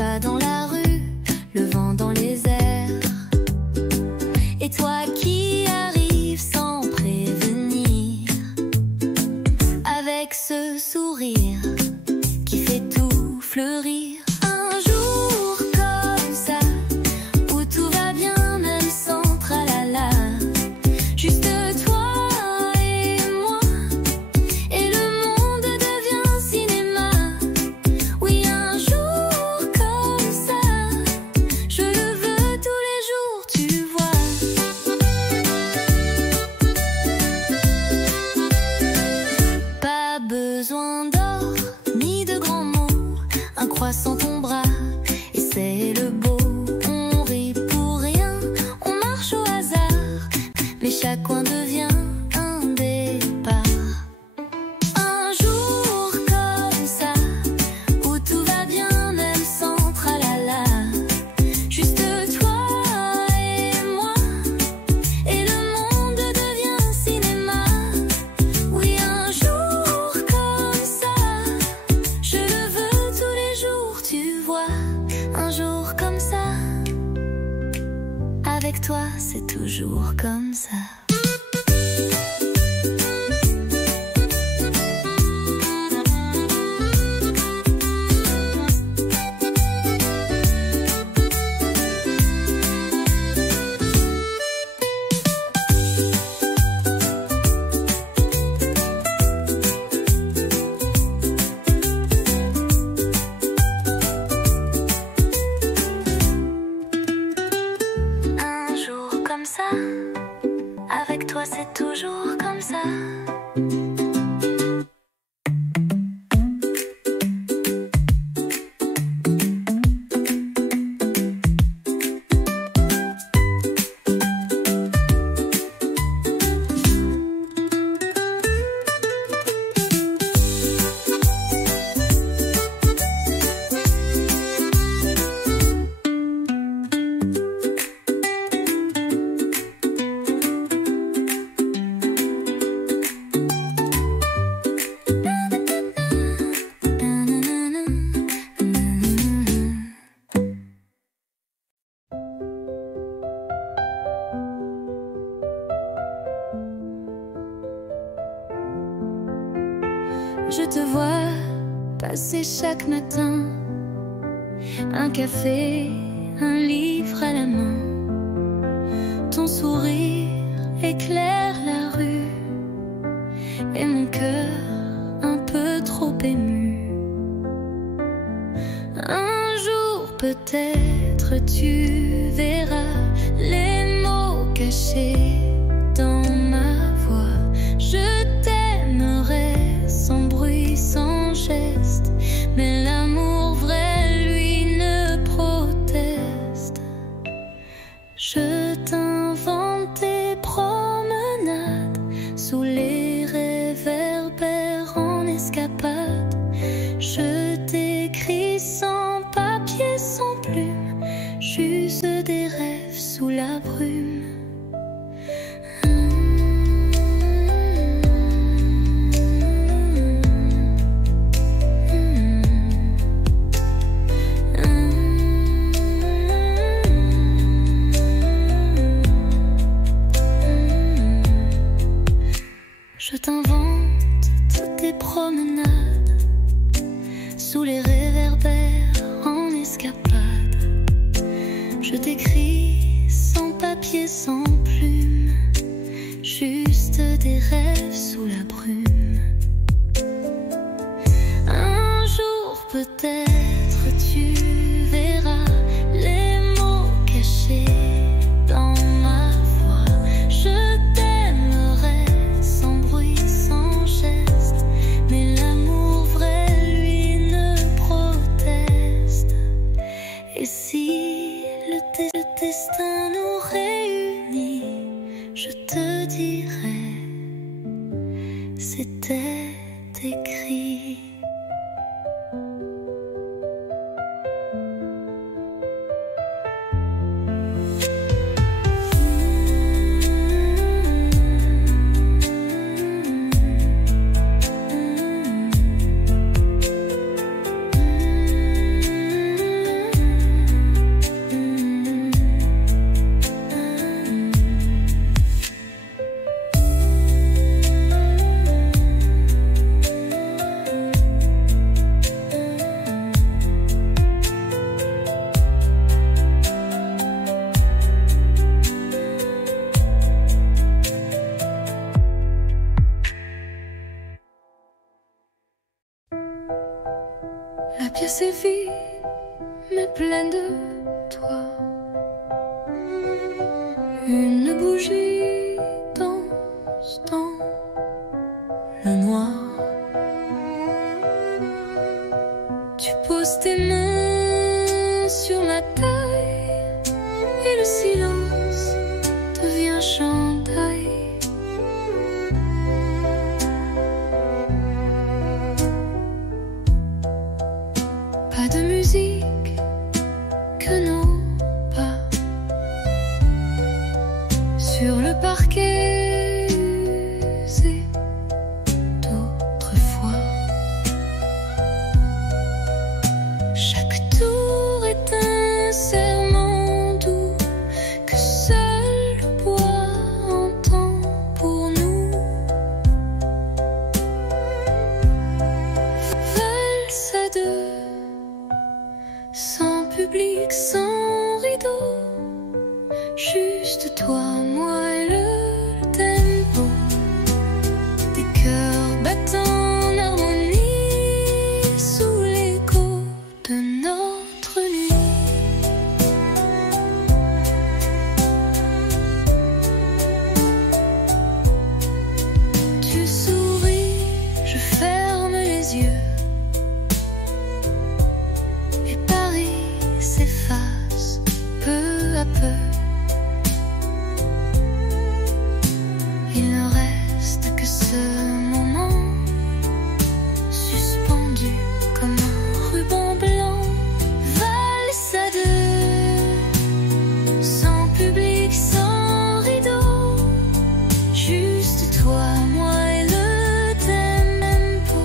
pas dans la rue, le vent dans les airs. Et toi qui arrives sans prévenir, avec ce sourire qui fait tout fleurir. Un jour comme ça, où tout va bien même sans tralala, juste toi et moi, et le monde devient cinéma. Oui, un jour comme ça, je le veux tous les jours, tu vois. Pas besoin d'or ni de grands mots, un croissant ton bras et c'est le beau. On rit pour rien, on marche au hasard, mais chaque coin devient un départ. Un jour comme ça, où tout va bien même sans tralala, juste toi et moi, et le monde devient cinéma. Oui, un jour comme ça, je le veux tous les jours, tu vois. Un jour comme ça, avec toi c'est toujours comme ça. Un jour comme ça, avec toi c'est toujours comme ça. Je te vois passer chaque matin, un café, un livre à la main. Ton sourire éclaire la rue et mon cœur un peu trop ému. Un jour peut-être tu verras les mots cachés dans ma voix. Je t'aimerai sans bruit, sans geste, mais l'amour vrai, lui, ne proteste. Je t'invente des promenades sous les réverbères en escapade. Je t'écris sans papier, sans plume, juste des rêves sous la brume. Je t'invente toutes tes promenades sous les réverbères en escapade. Je t'écris sans papier, sans plume, juste des rêves sous la brume. Un jour peut-être tu verras les mots cachés dans ma voix. Je t'aimerai sans bruit, sans geste, mais l'amour vrai, lui, ne proteste. Et si le destin nous réunit, je te dirai, c'était écrit. c'est vide, mais pleine de toi. Une bougie danse dans le noir. Tu poses tes mains sur ma taille et le silence devient chandail. Pas de musique que nos pas sur le parquet usé d'autrefois. Chaque tour est un serment doux que seul le bois entend pour nous. Valse à deux, sans public, sans rideau, juste toi, moi et le tempo des cœurs battant en harmonie sous l'écho de notre nuit. Tu souris, je ferme les yeux et Paris s'efface peu à peu. Il ne reste que ce moment suspendu comme un ruban blanc. Valse à deux, sans public, sans rideau, juste toi, moi et le tempo.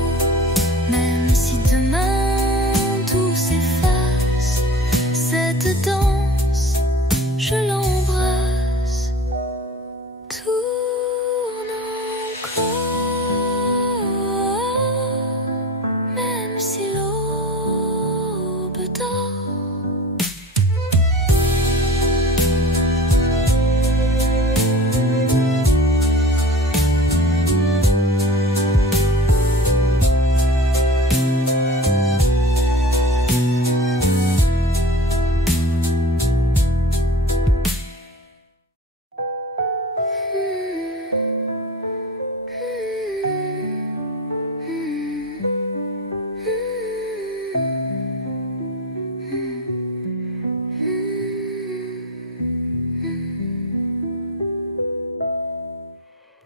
Même si demain tout s'efface, cette danse, je l'embrasse. Tourne encore, même si l'aube dort.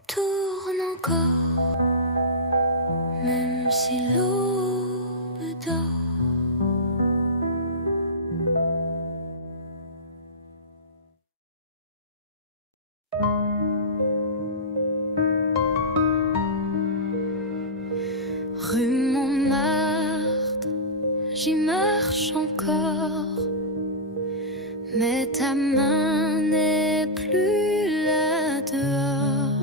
Tourne encore, même si l'aube dort. Rue Montmartre, j'y marche encore, mais ta main n'est plus là dehors.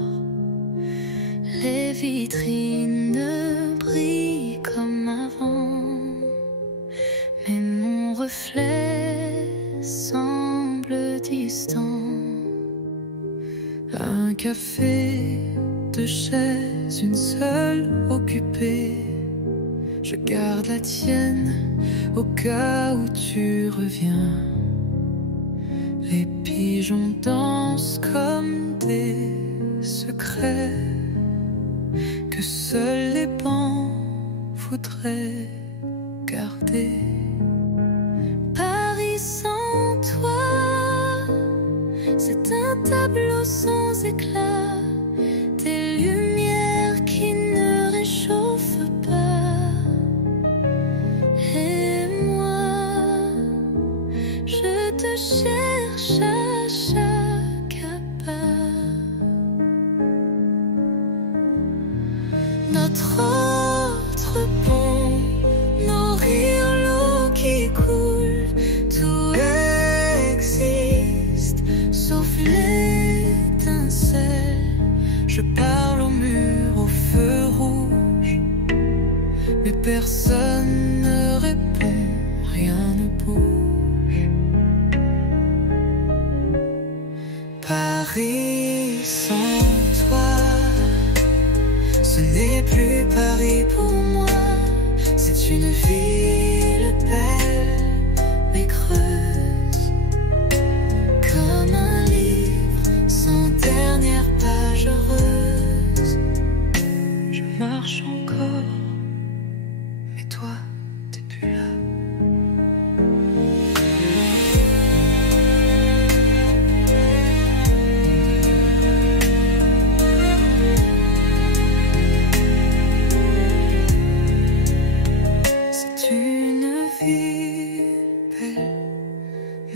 Les vitrines ne brillent comme avant, mais mon reflet semble distant. Un café, deux chaises, une seule occupée. Je garde la tienne au cas où tu reviens. Les pigeons dansent comme des secrets que seuls les bancs voudraient garder. Paris sans toi, c'est un tableau sans éclat, des lumières qui ne réchauffent pas. Et moi, je te cherche à chaque pas. Notre autre pont, nos rires, l'eau qui coule, tout existe sauf l'étincelle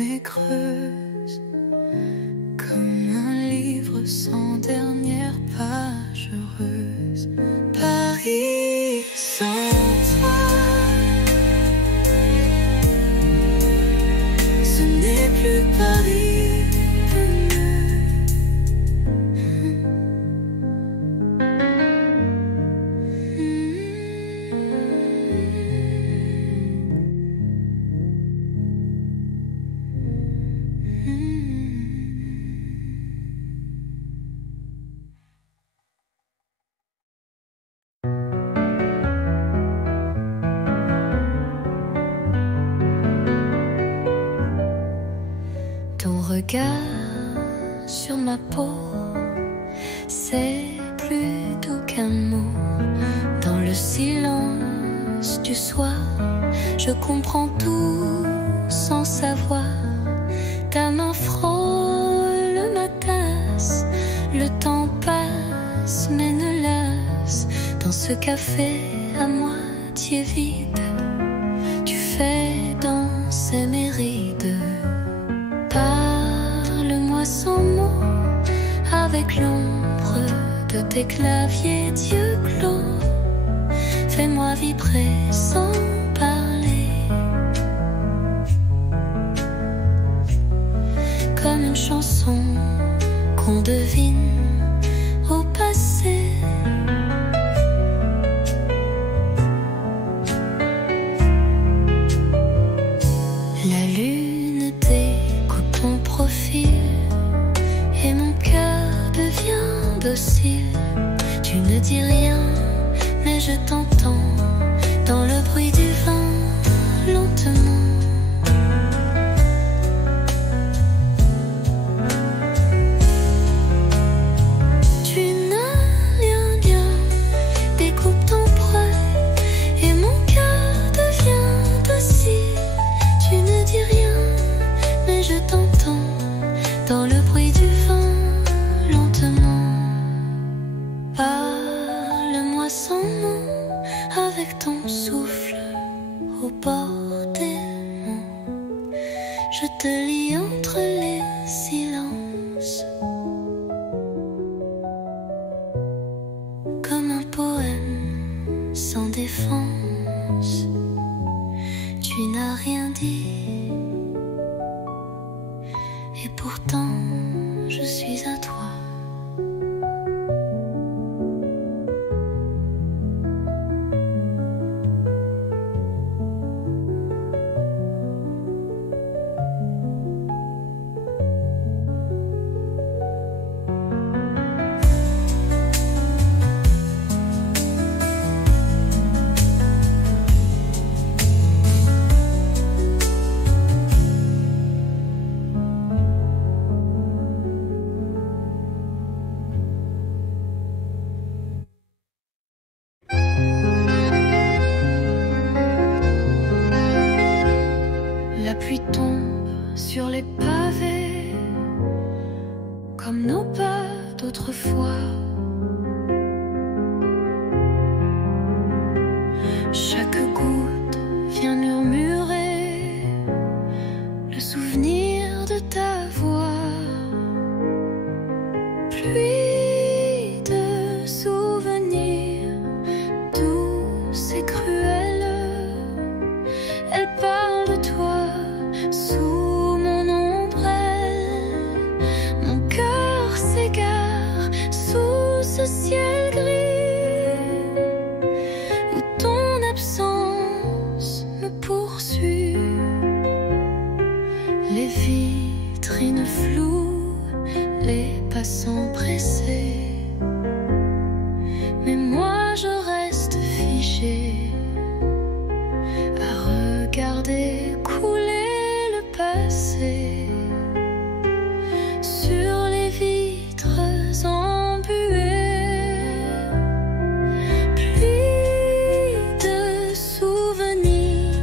mais creuse, comme un livre sans dernière page heureuse. Paris sans toi, ce n'est plus Paris. Regard sur ma peau, c'est plus doux qu'un mot. Dans le silence du soir, je comprends tout sans savoir. Ta main frôle ma tasse, le temps passe mais ne lasse. Dans ce café à moitié vide, tu fais danser mes rides. Parle-moi sans mots, avec l'ombre de tes claviers d'yeux clos. Fais-moi vibrer sans parler, comme une chanson qu'on devine au passé. La lune découpe ton profil et mon cœur devient docile. Tu ne dis rien, mais je t'entends dans le bruit du vent, lentement. Tu n'as rien bien, découpe ton poil et mon cœur devient docile. Tu ne dis rien, mais je t'entends dans le bruit du vent, lentement. Parle-moi sans mots, avec ton souffle au bord des mots. Je te lis entre les silences, comme un poème sans défense. Tu n'as rien dit, et pourtant je suis à toi. La pluie tombe sur les pavés, comme nos pas d'autrefois. Chaque goutte vient murmurer le souvenir de ta voix. Pluie de souvenirs douce et cruelle, elle parle de toi sous mon ombrelle. Mon cœur s'égare sous ce ciel gris où ton absence me poursuit. Les vitrines floues, les passants pressés, mais moi je reste figée à regarder couler le passé sur les vitres embuées. Pluie de souvenirs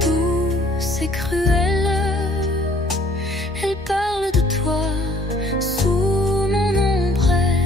douce et cruelle, elle parle de toi sous mon ombrelle.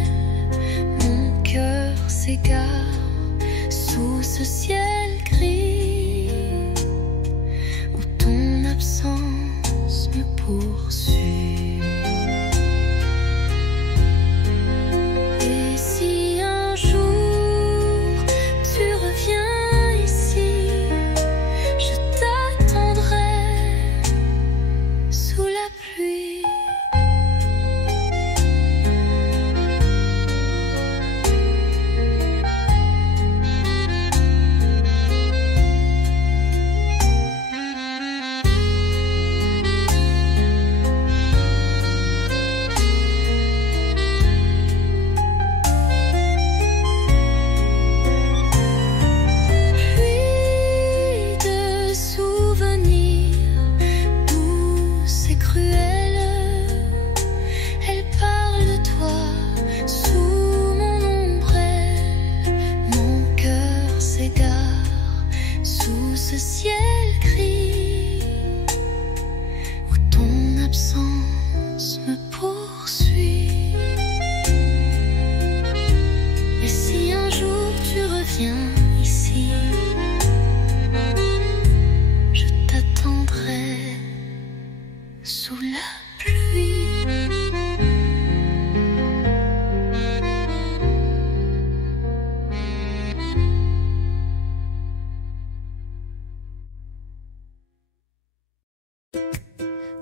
sous la pluie.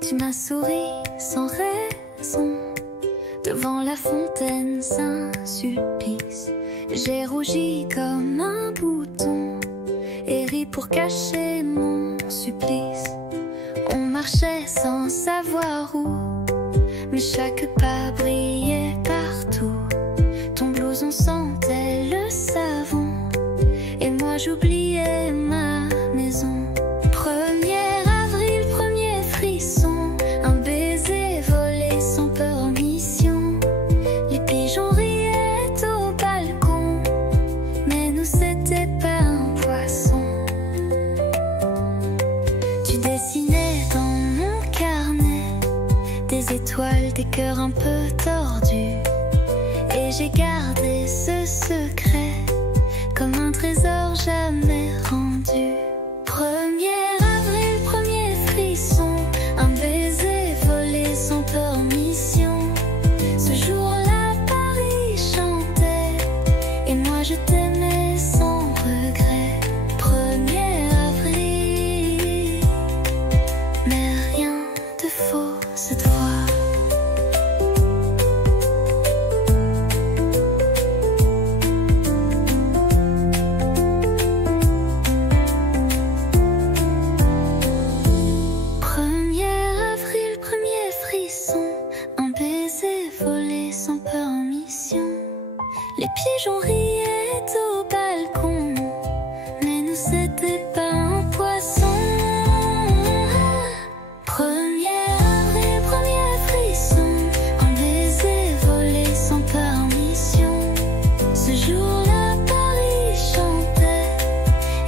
Tu m'as souri sans raison devant la fontaine, Saint-Sulpice. J'ai rougi comme un bouton et ri pour cacher mon supplice. On marchait sans savoir où, mais chaque pas brillait partout. Ton blouson sentait le savon et moi j'oubliais ma maison. 1er avril, premier frisson, un baiser volé sans peur en mission. Les pigeons riaient au balcon, mais nous c'était pas un poisson. Tu dessinais dans mon carnet des étoiles, des cœurs un peu tordus, et j'ai gardé ce secret comme un trésor jamais rendu. 1er avril, premier frisson, un baiser volé sans peur en mission. Ce jour-là, Paris chantait et moi je t'aimais sans regret. 1er avril, mais rien de faux cette fois. Les pigeons riaient au balcon, mais nous c'était pas un poisson. 1er avril, premier frisson, un baiser volé sans permission. Ce jour-là, Paris chantait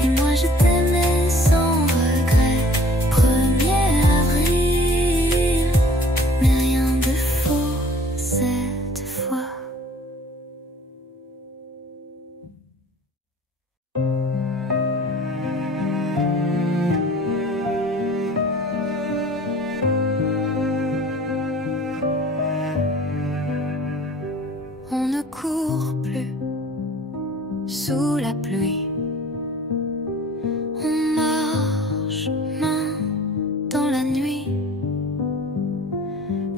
et moi je t'aimais sans regret. 1er avril, mais rien de faux cette fois. On ne court plus sous la pluie. On marche main dans la nuit.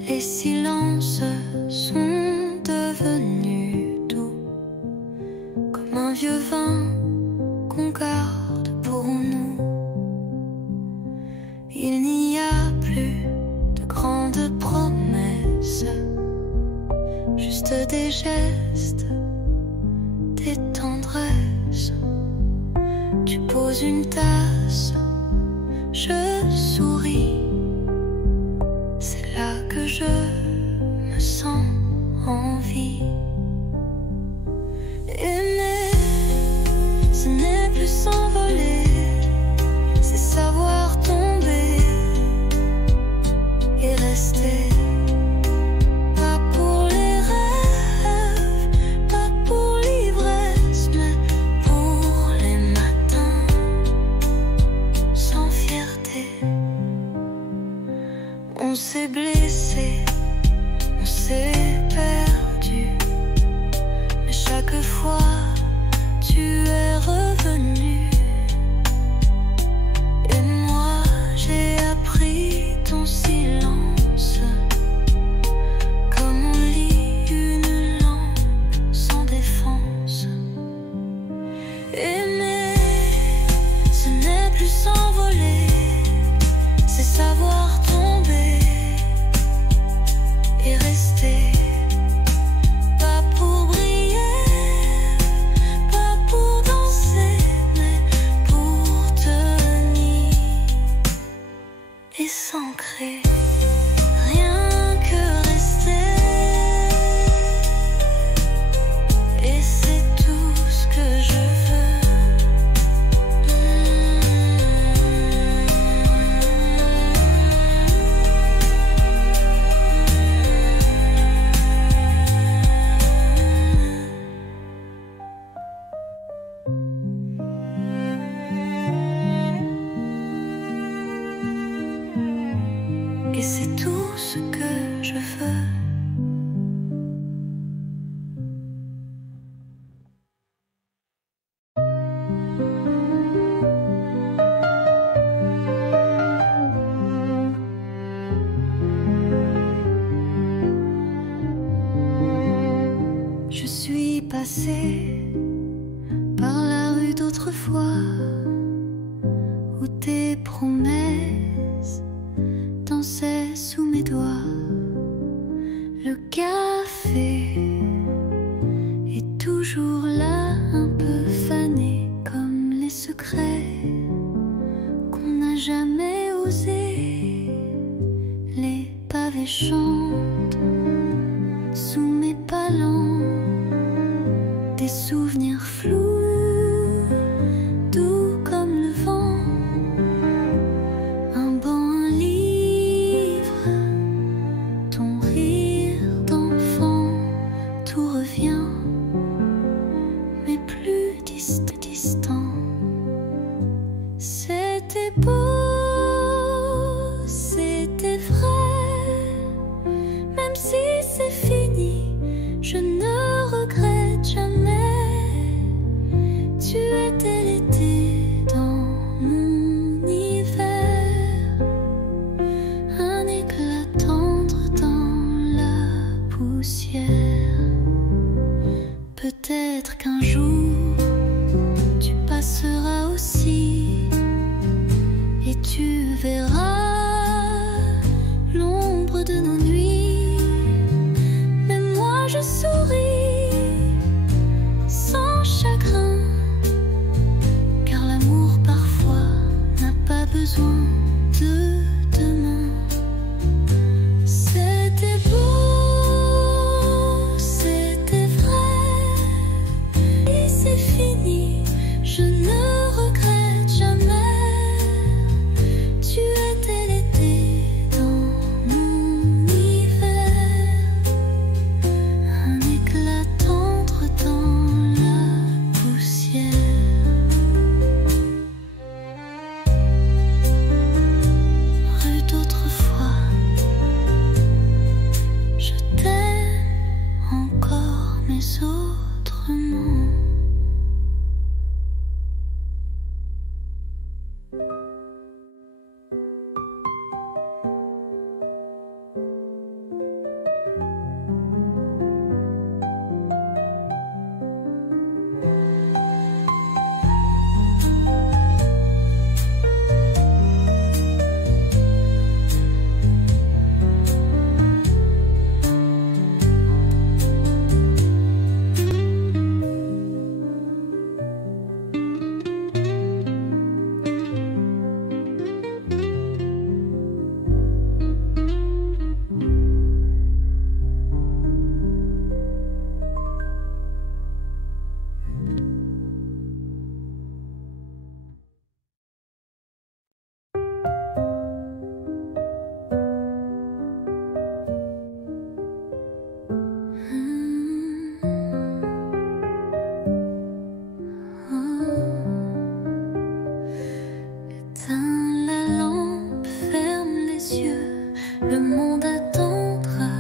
Les silences sont devenus doux, comme un vieux vin qu'on garde pour nous. Il n'y a plus de grandes promesses, juste des gestes, des tendresses. Tu poses une tasse, je souris. C'est là que je me sens en vie. Aimer, ce n'est plus s'envoler, c'est savoir tomber et rester. On s'est blessé, on s'est perdu, mais chaque fois tu es revenu. Et moi j'ai appris ton silence, comme on lit une langue sans défense. Aimer, ce n'est plus s'envoler, c'est savoir tomber et rester. Pas pour briller, pas pour danser, mais pour tenir et s'ancrer. Rien que rester, et c'est tout ce que je veux. et c'est tout ce que je veux. Je suis passée par la rue d'autrefois où tes promesses dansaient sous mes doigts. Le café est toujours là, un peu fané comme les secrets qu'on n'a jamais osé. Les pavés chantent sous mes pas lents, des souvenirs flous, doux comme le vent. Un banc, un livre, ton rire d'enfant, tout revient, mais plus distant. C'était beau, c'était vrai, même si c'est fini, je ne regrette jamais. Tu étais l'été dans mon hiver, un éclat tendre dans la poussière. Peut-être qu'un jour tu passeras aussi et tu verras l'ombre de nos nuits. Mais moi je souris sans chagrin, car l'amour parfois n'a pas besoin de demain. C'était beau, c'était vrai, et c'est fini, je ne regrette jamais. Tu étais l'été dans mon hiver, un éclat tendre dans la poussière. Rue d'autrefois, je t'aime encore, mais autrement. Éteins la lampe, ferme les yeux, le monde attendra,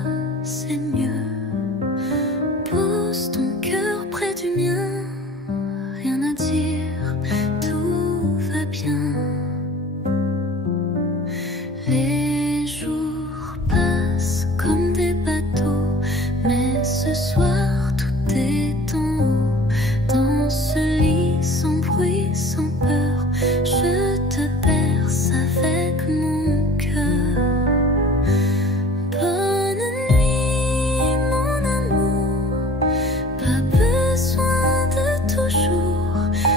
c'est mieux. Pose ton cœur près du mien, rien à dire, tout va bien. Les jours passent comme des bateaux, mais ce soir tout est en haut. Dans ce lit sans bruit, sans peur, je te berce avec mon cœur. Bonne nuit mon amour, pas besoin de toujours,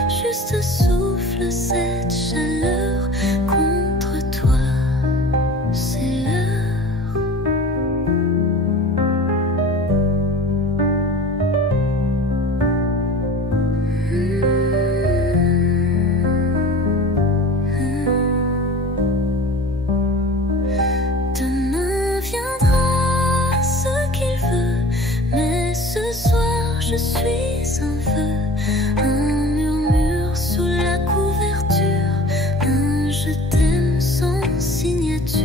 juste souffle cette chaleur contre toi, c'est l'heure. Demain viendra ce qu'il veut, mais ce soir je suis un vœu, un murmure sous la couverture, un je t'aime sans signature.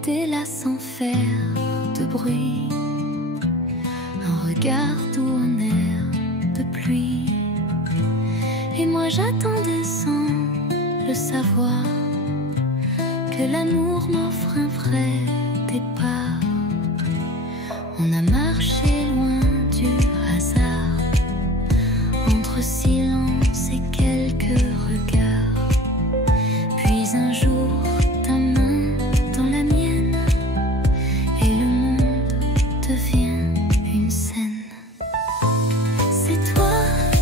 était là sans faire de bruit, un regard doux, un air de pluie. Et moi j'attendais sans le savoir que l'amour m'offre un vrai départ. On a marché loin du hasard, entre silence et quelques regards. Puis un jour, ta main dans la mienne, et le monde devient une scène. C'est toi,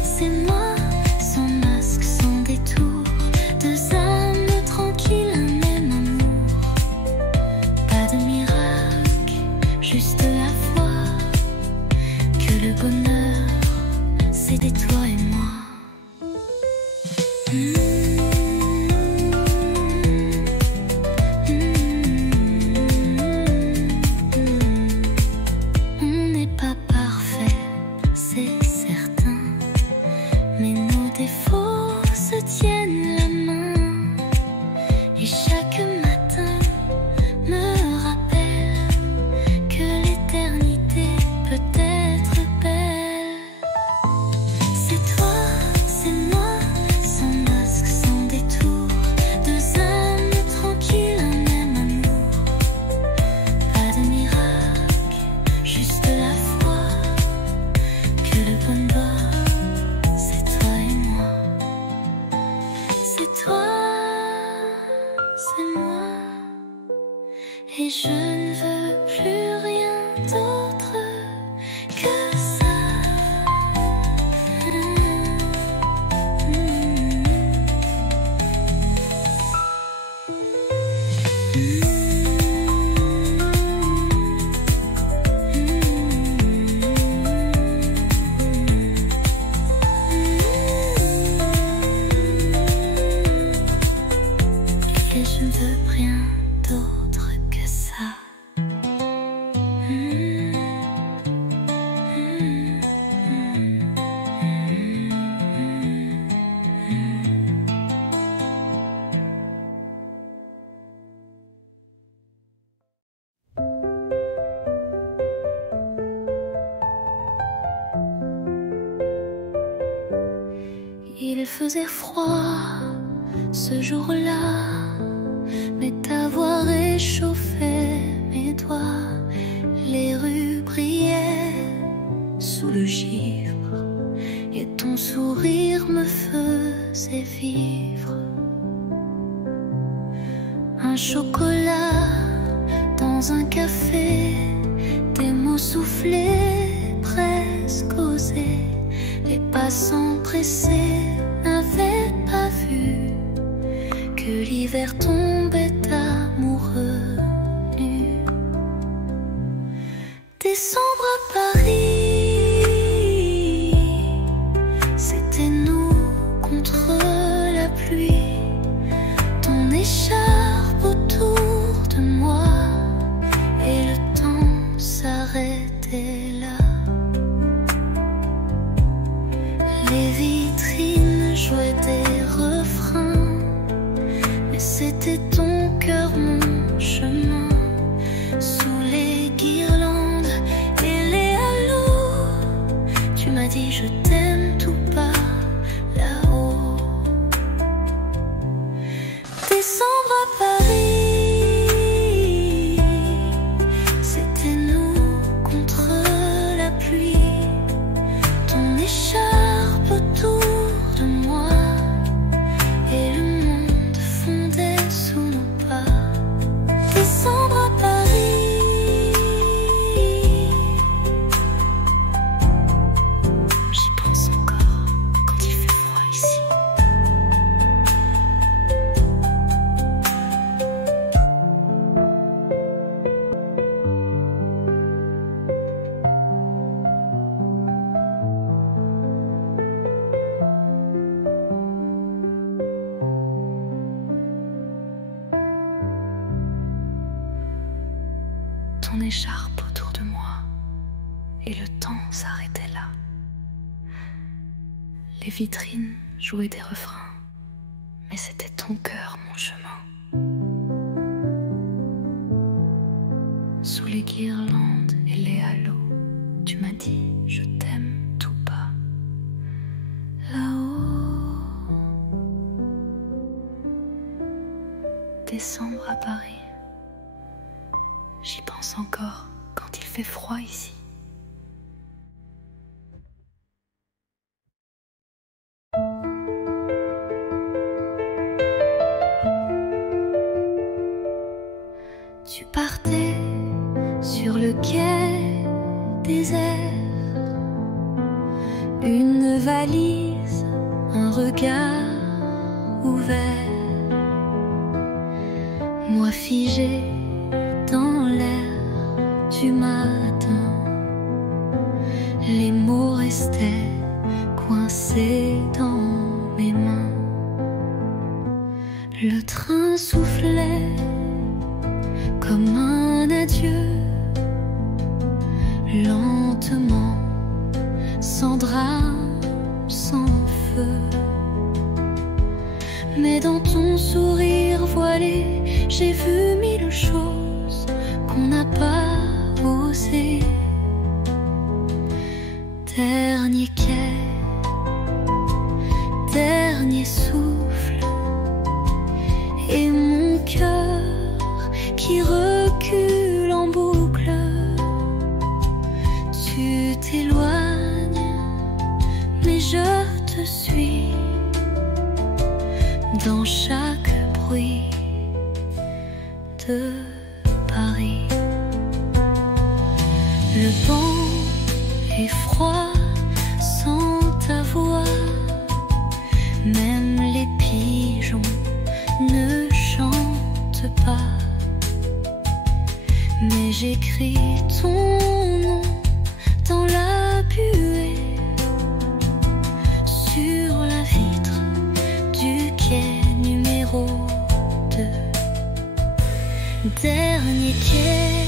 c'est moi, sans masque, sans détour, deux âmes tranquilles, un même amour. Pas de miracle, juste la foi que le bonheur, c'était toi et moi. On n'est pas parfait, c'est certain, mais nos défauts se tiennent la main. Et chaque matin me rappelle que l'éternité peut être belle. C'est toi, c'est moi, sans masque, sans détour, deux âmes tranquilles, un même amour. Pas de miracle, juste la foi que le bonheur, c'est toi et moi. C'est toi, c'est moi, et je ne veux plus rien d'autre que ça. Et je ne veux rien d'autre que ça. Il faisait froid ce jour-là, mais ta voix réchauffait mes doigts. Les rues brillaient sous le givre, et ton sourire me faisait vivre. Un chocolat dans un café, des mots soufflés, presque osés. Les passants pressés n'avaient pas vu que l'hiver tombait amoureux nu. Décembre à Paris, c'était nous contre la pluie. Ton écharpe autour de moi, et le temps s'arrêtait là. Les vitrines jouaient des refrains, mais c'était ton cœur, mon chemin. Sous les guirlandes et les halos, tu m'as dit je t'aime tout bas là-haut. Décembre à Paris, c'était nous contre la pluie. Ton écharpe autour de moi, et le monde fondait sous nos pas. Décembre à Paris, j'y pense encore quand il fait froid ici. Ton écharpe autour de moi, et le temps s'arrêtait là. Les vitrines jouaient des refrains, mais c'était ton cœur, mon chemin. sous les guirlandes et les halos. Tu m'as dit je t'aime tout bas, là-haut. Décembre à Paris, j'y pense encore quand il fait froid ici. Tu partais sur le quai désert, une valise, un regard ouvert, moi figé dans l'air du matin. Les mots restaient coincés dans mes mains. Le train soufflait comme un adieu, lentement, sans drame, sans feu. Mais dans ton sourire voilé, j'ai vu mille choses qu'on n'a pas osé. Dernier quai, dernier souffle, et mon cœur qui recule en boucle. Tu t'éloignes, mais je te suis dans chaque bruit de Paris. Le vent est froid sans ta voix, même les pigeons ne chantent pas. Mais j'écris ton nom dans la buée, sur la vitre du quai numéro 2. Dernier quai,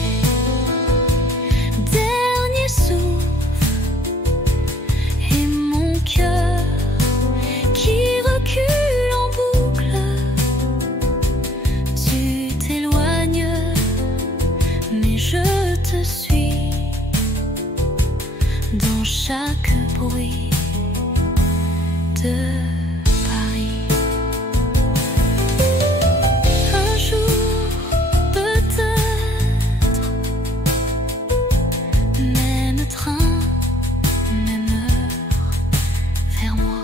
dernier souffle, et mon cœur qui recule en boucle. Tu t'éloignes, mais je te suis dans chaque bruit de Paris. Un jour, peut-être, même train, même heure, vers moi.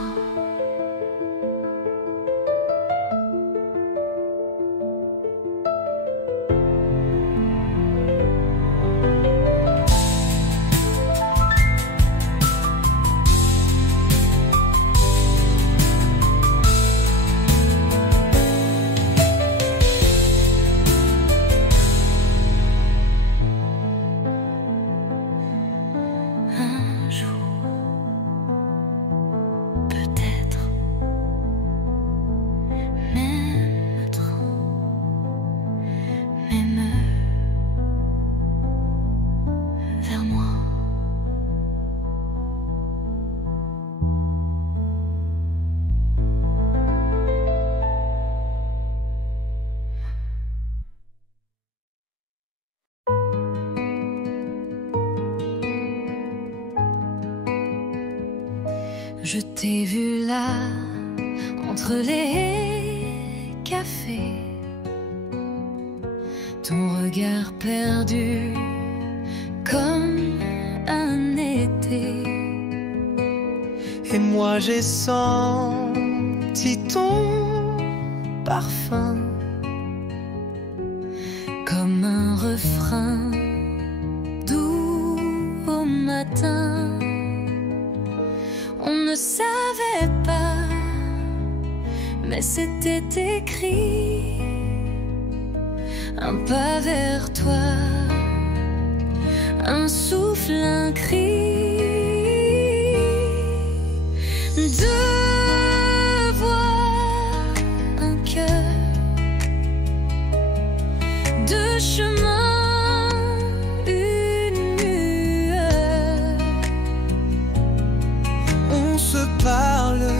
Un jour, peut-être, même train, même heure, vers moi. Je t'ai vu là, entre les cafés, ton regard perdu comme un été. Et moi j'ai senti ton parfum Comme un refrain doux au matin. On ne savait pas, mais c'était écrit. Un pas vers toi, un souffle, un cri. Deux voix, un cœur, deux chemins, une lueur. On se parle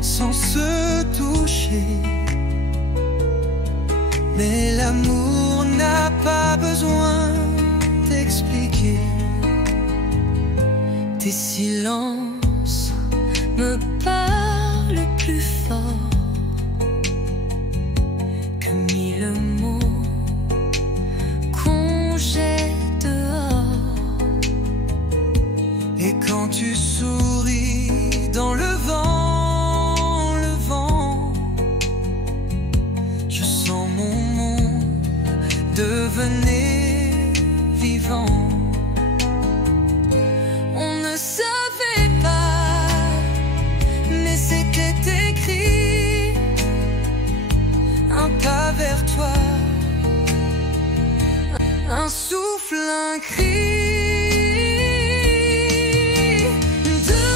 sans se toucher, mais l'amour n'a n'a pas besoin d'expliquer. Tes silences me parlent plus fort que mille mots qu'on jette dehors. Et quand tu souris dans le vent, je sens mon monde devenir vivant. On ne savait pas, mais c'était écrit. Un pas vers toi, Un souffle, un cri.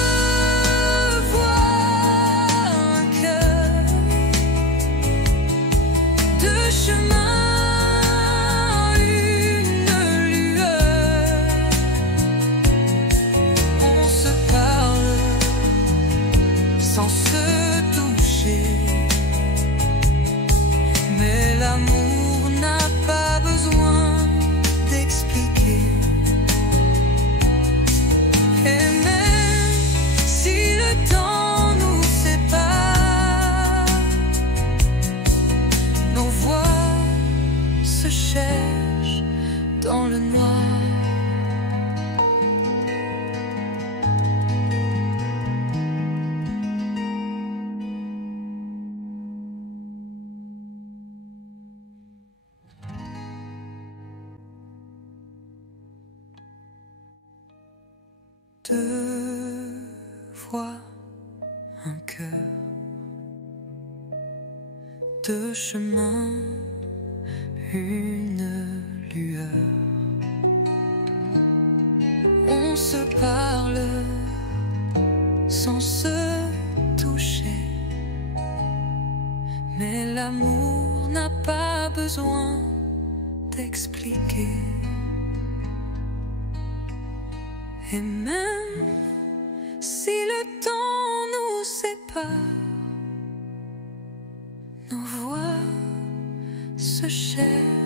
Deux voix, un cœur. Deux chemins, une lueur. on se parle sans se toucher. Mais l'amour n'a pas besoin d'expliquer. Et même si le temps nous sépare, Nos voix se cherchent dans le noir. deux voix, un cœur, deux chemins, une lueur. On se parle sans se toucher, Mais l'amour n'a pas besoin d'expliquer. et même si le temps nous sépare, Nos voix se cherchent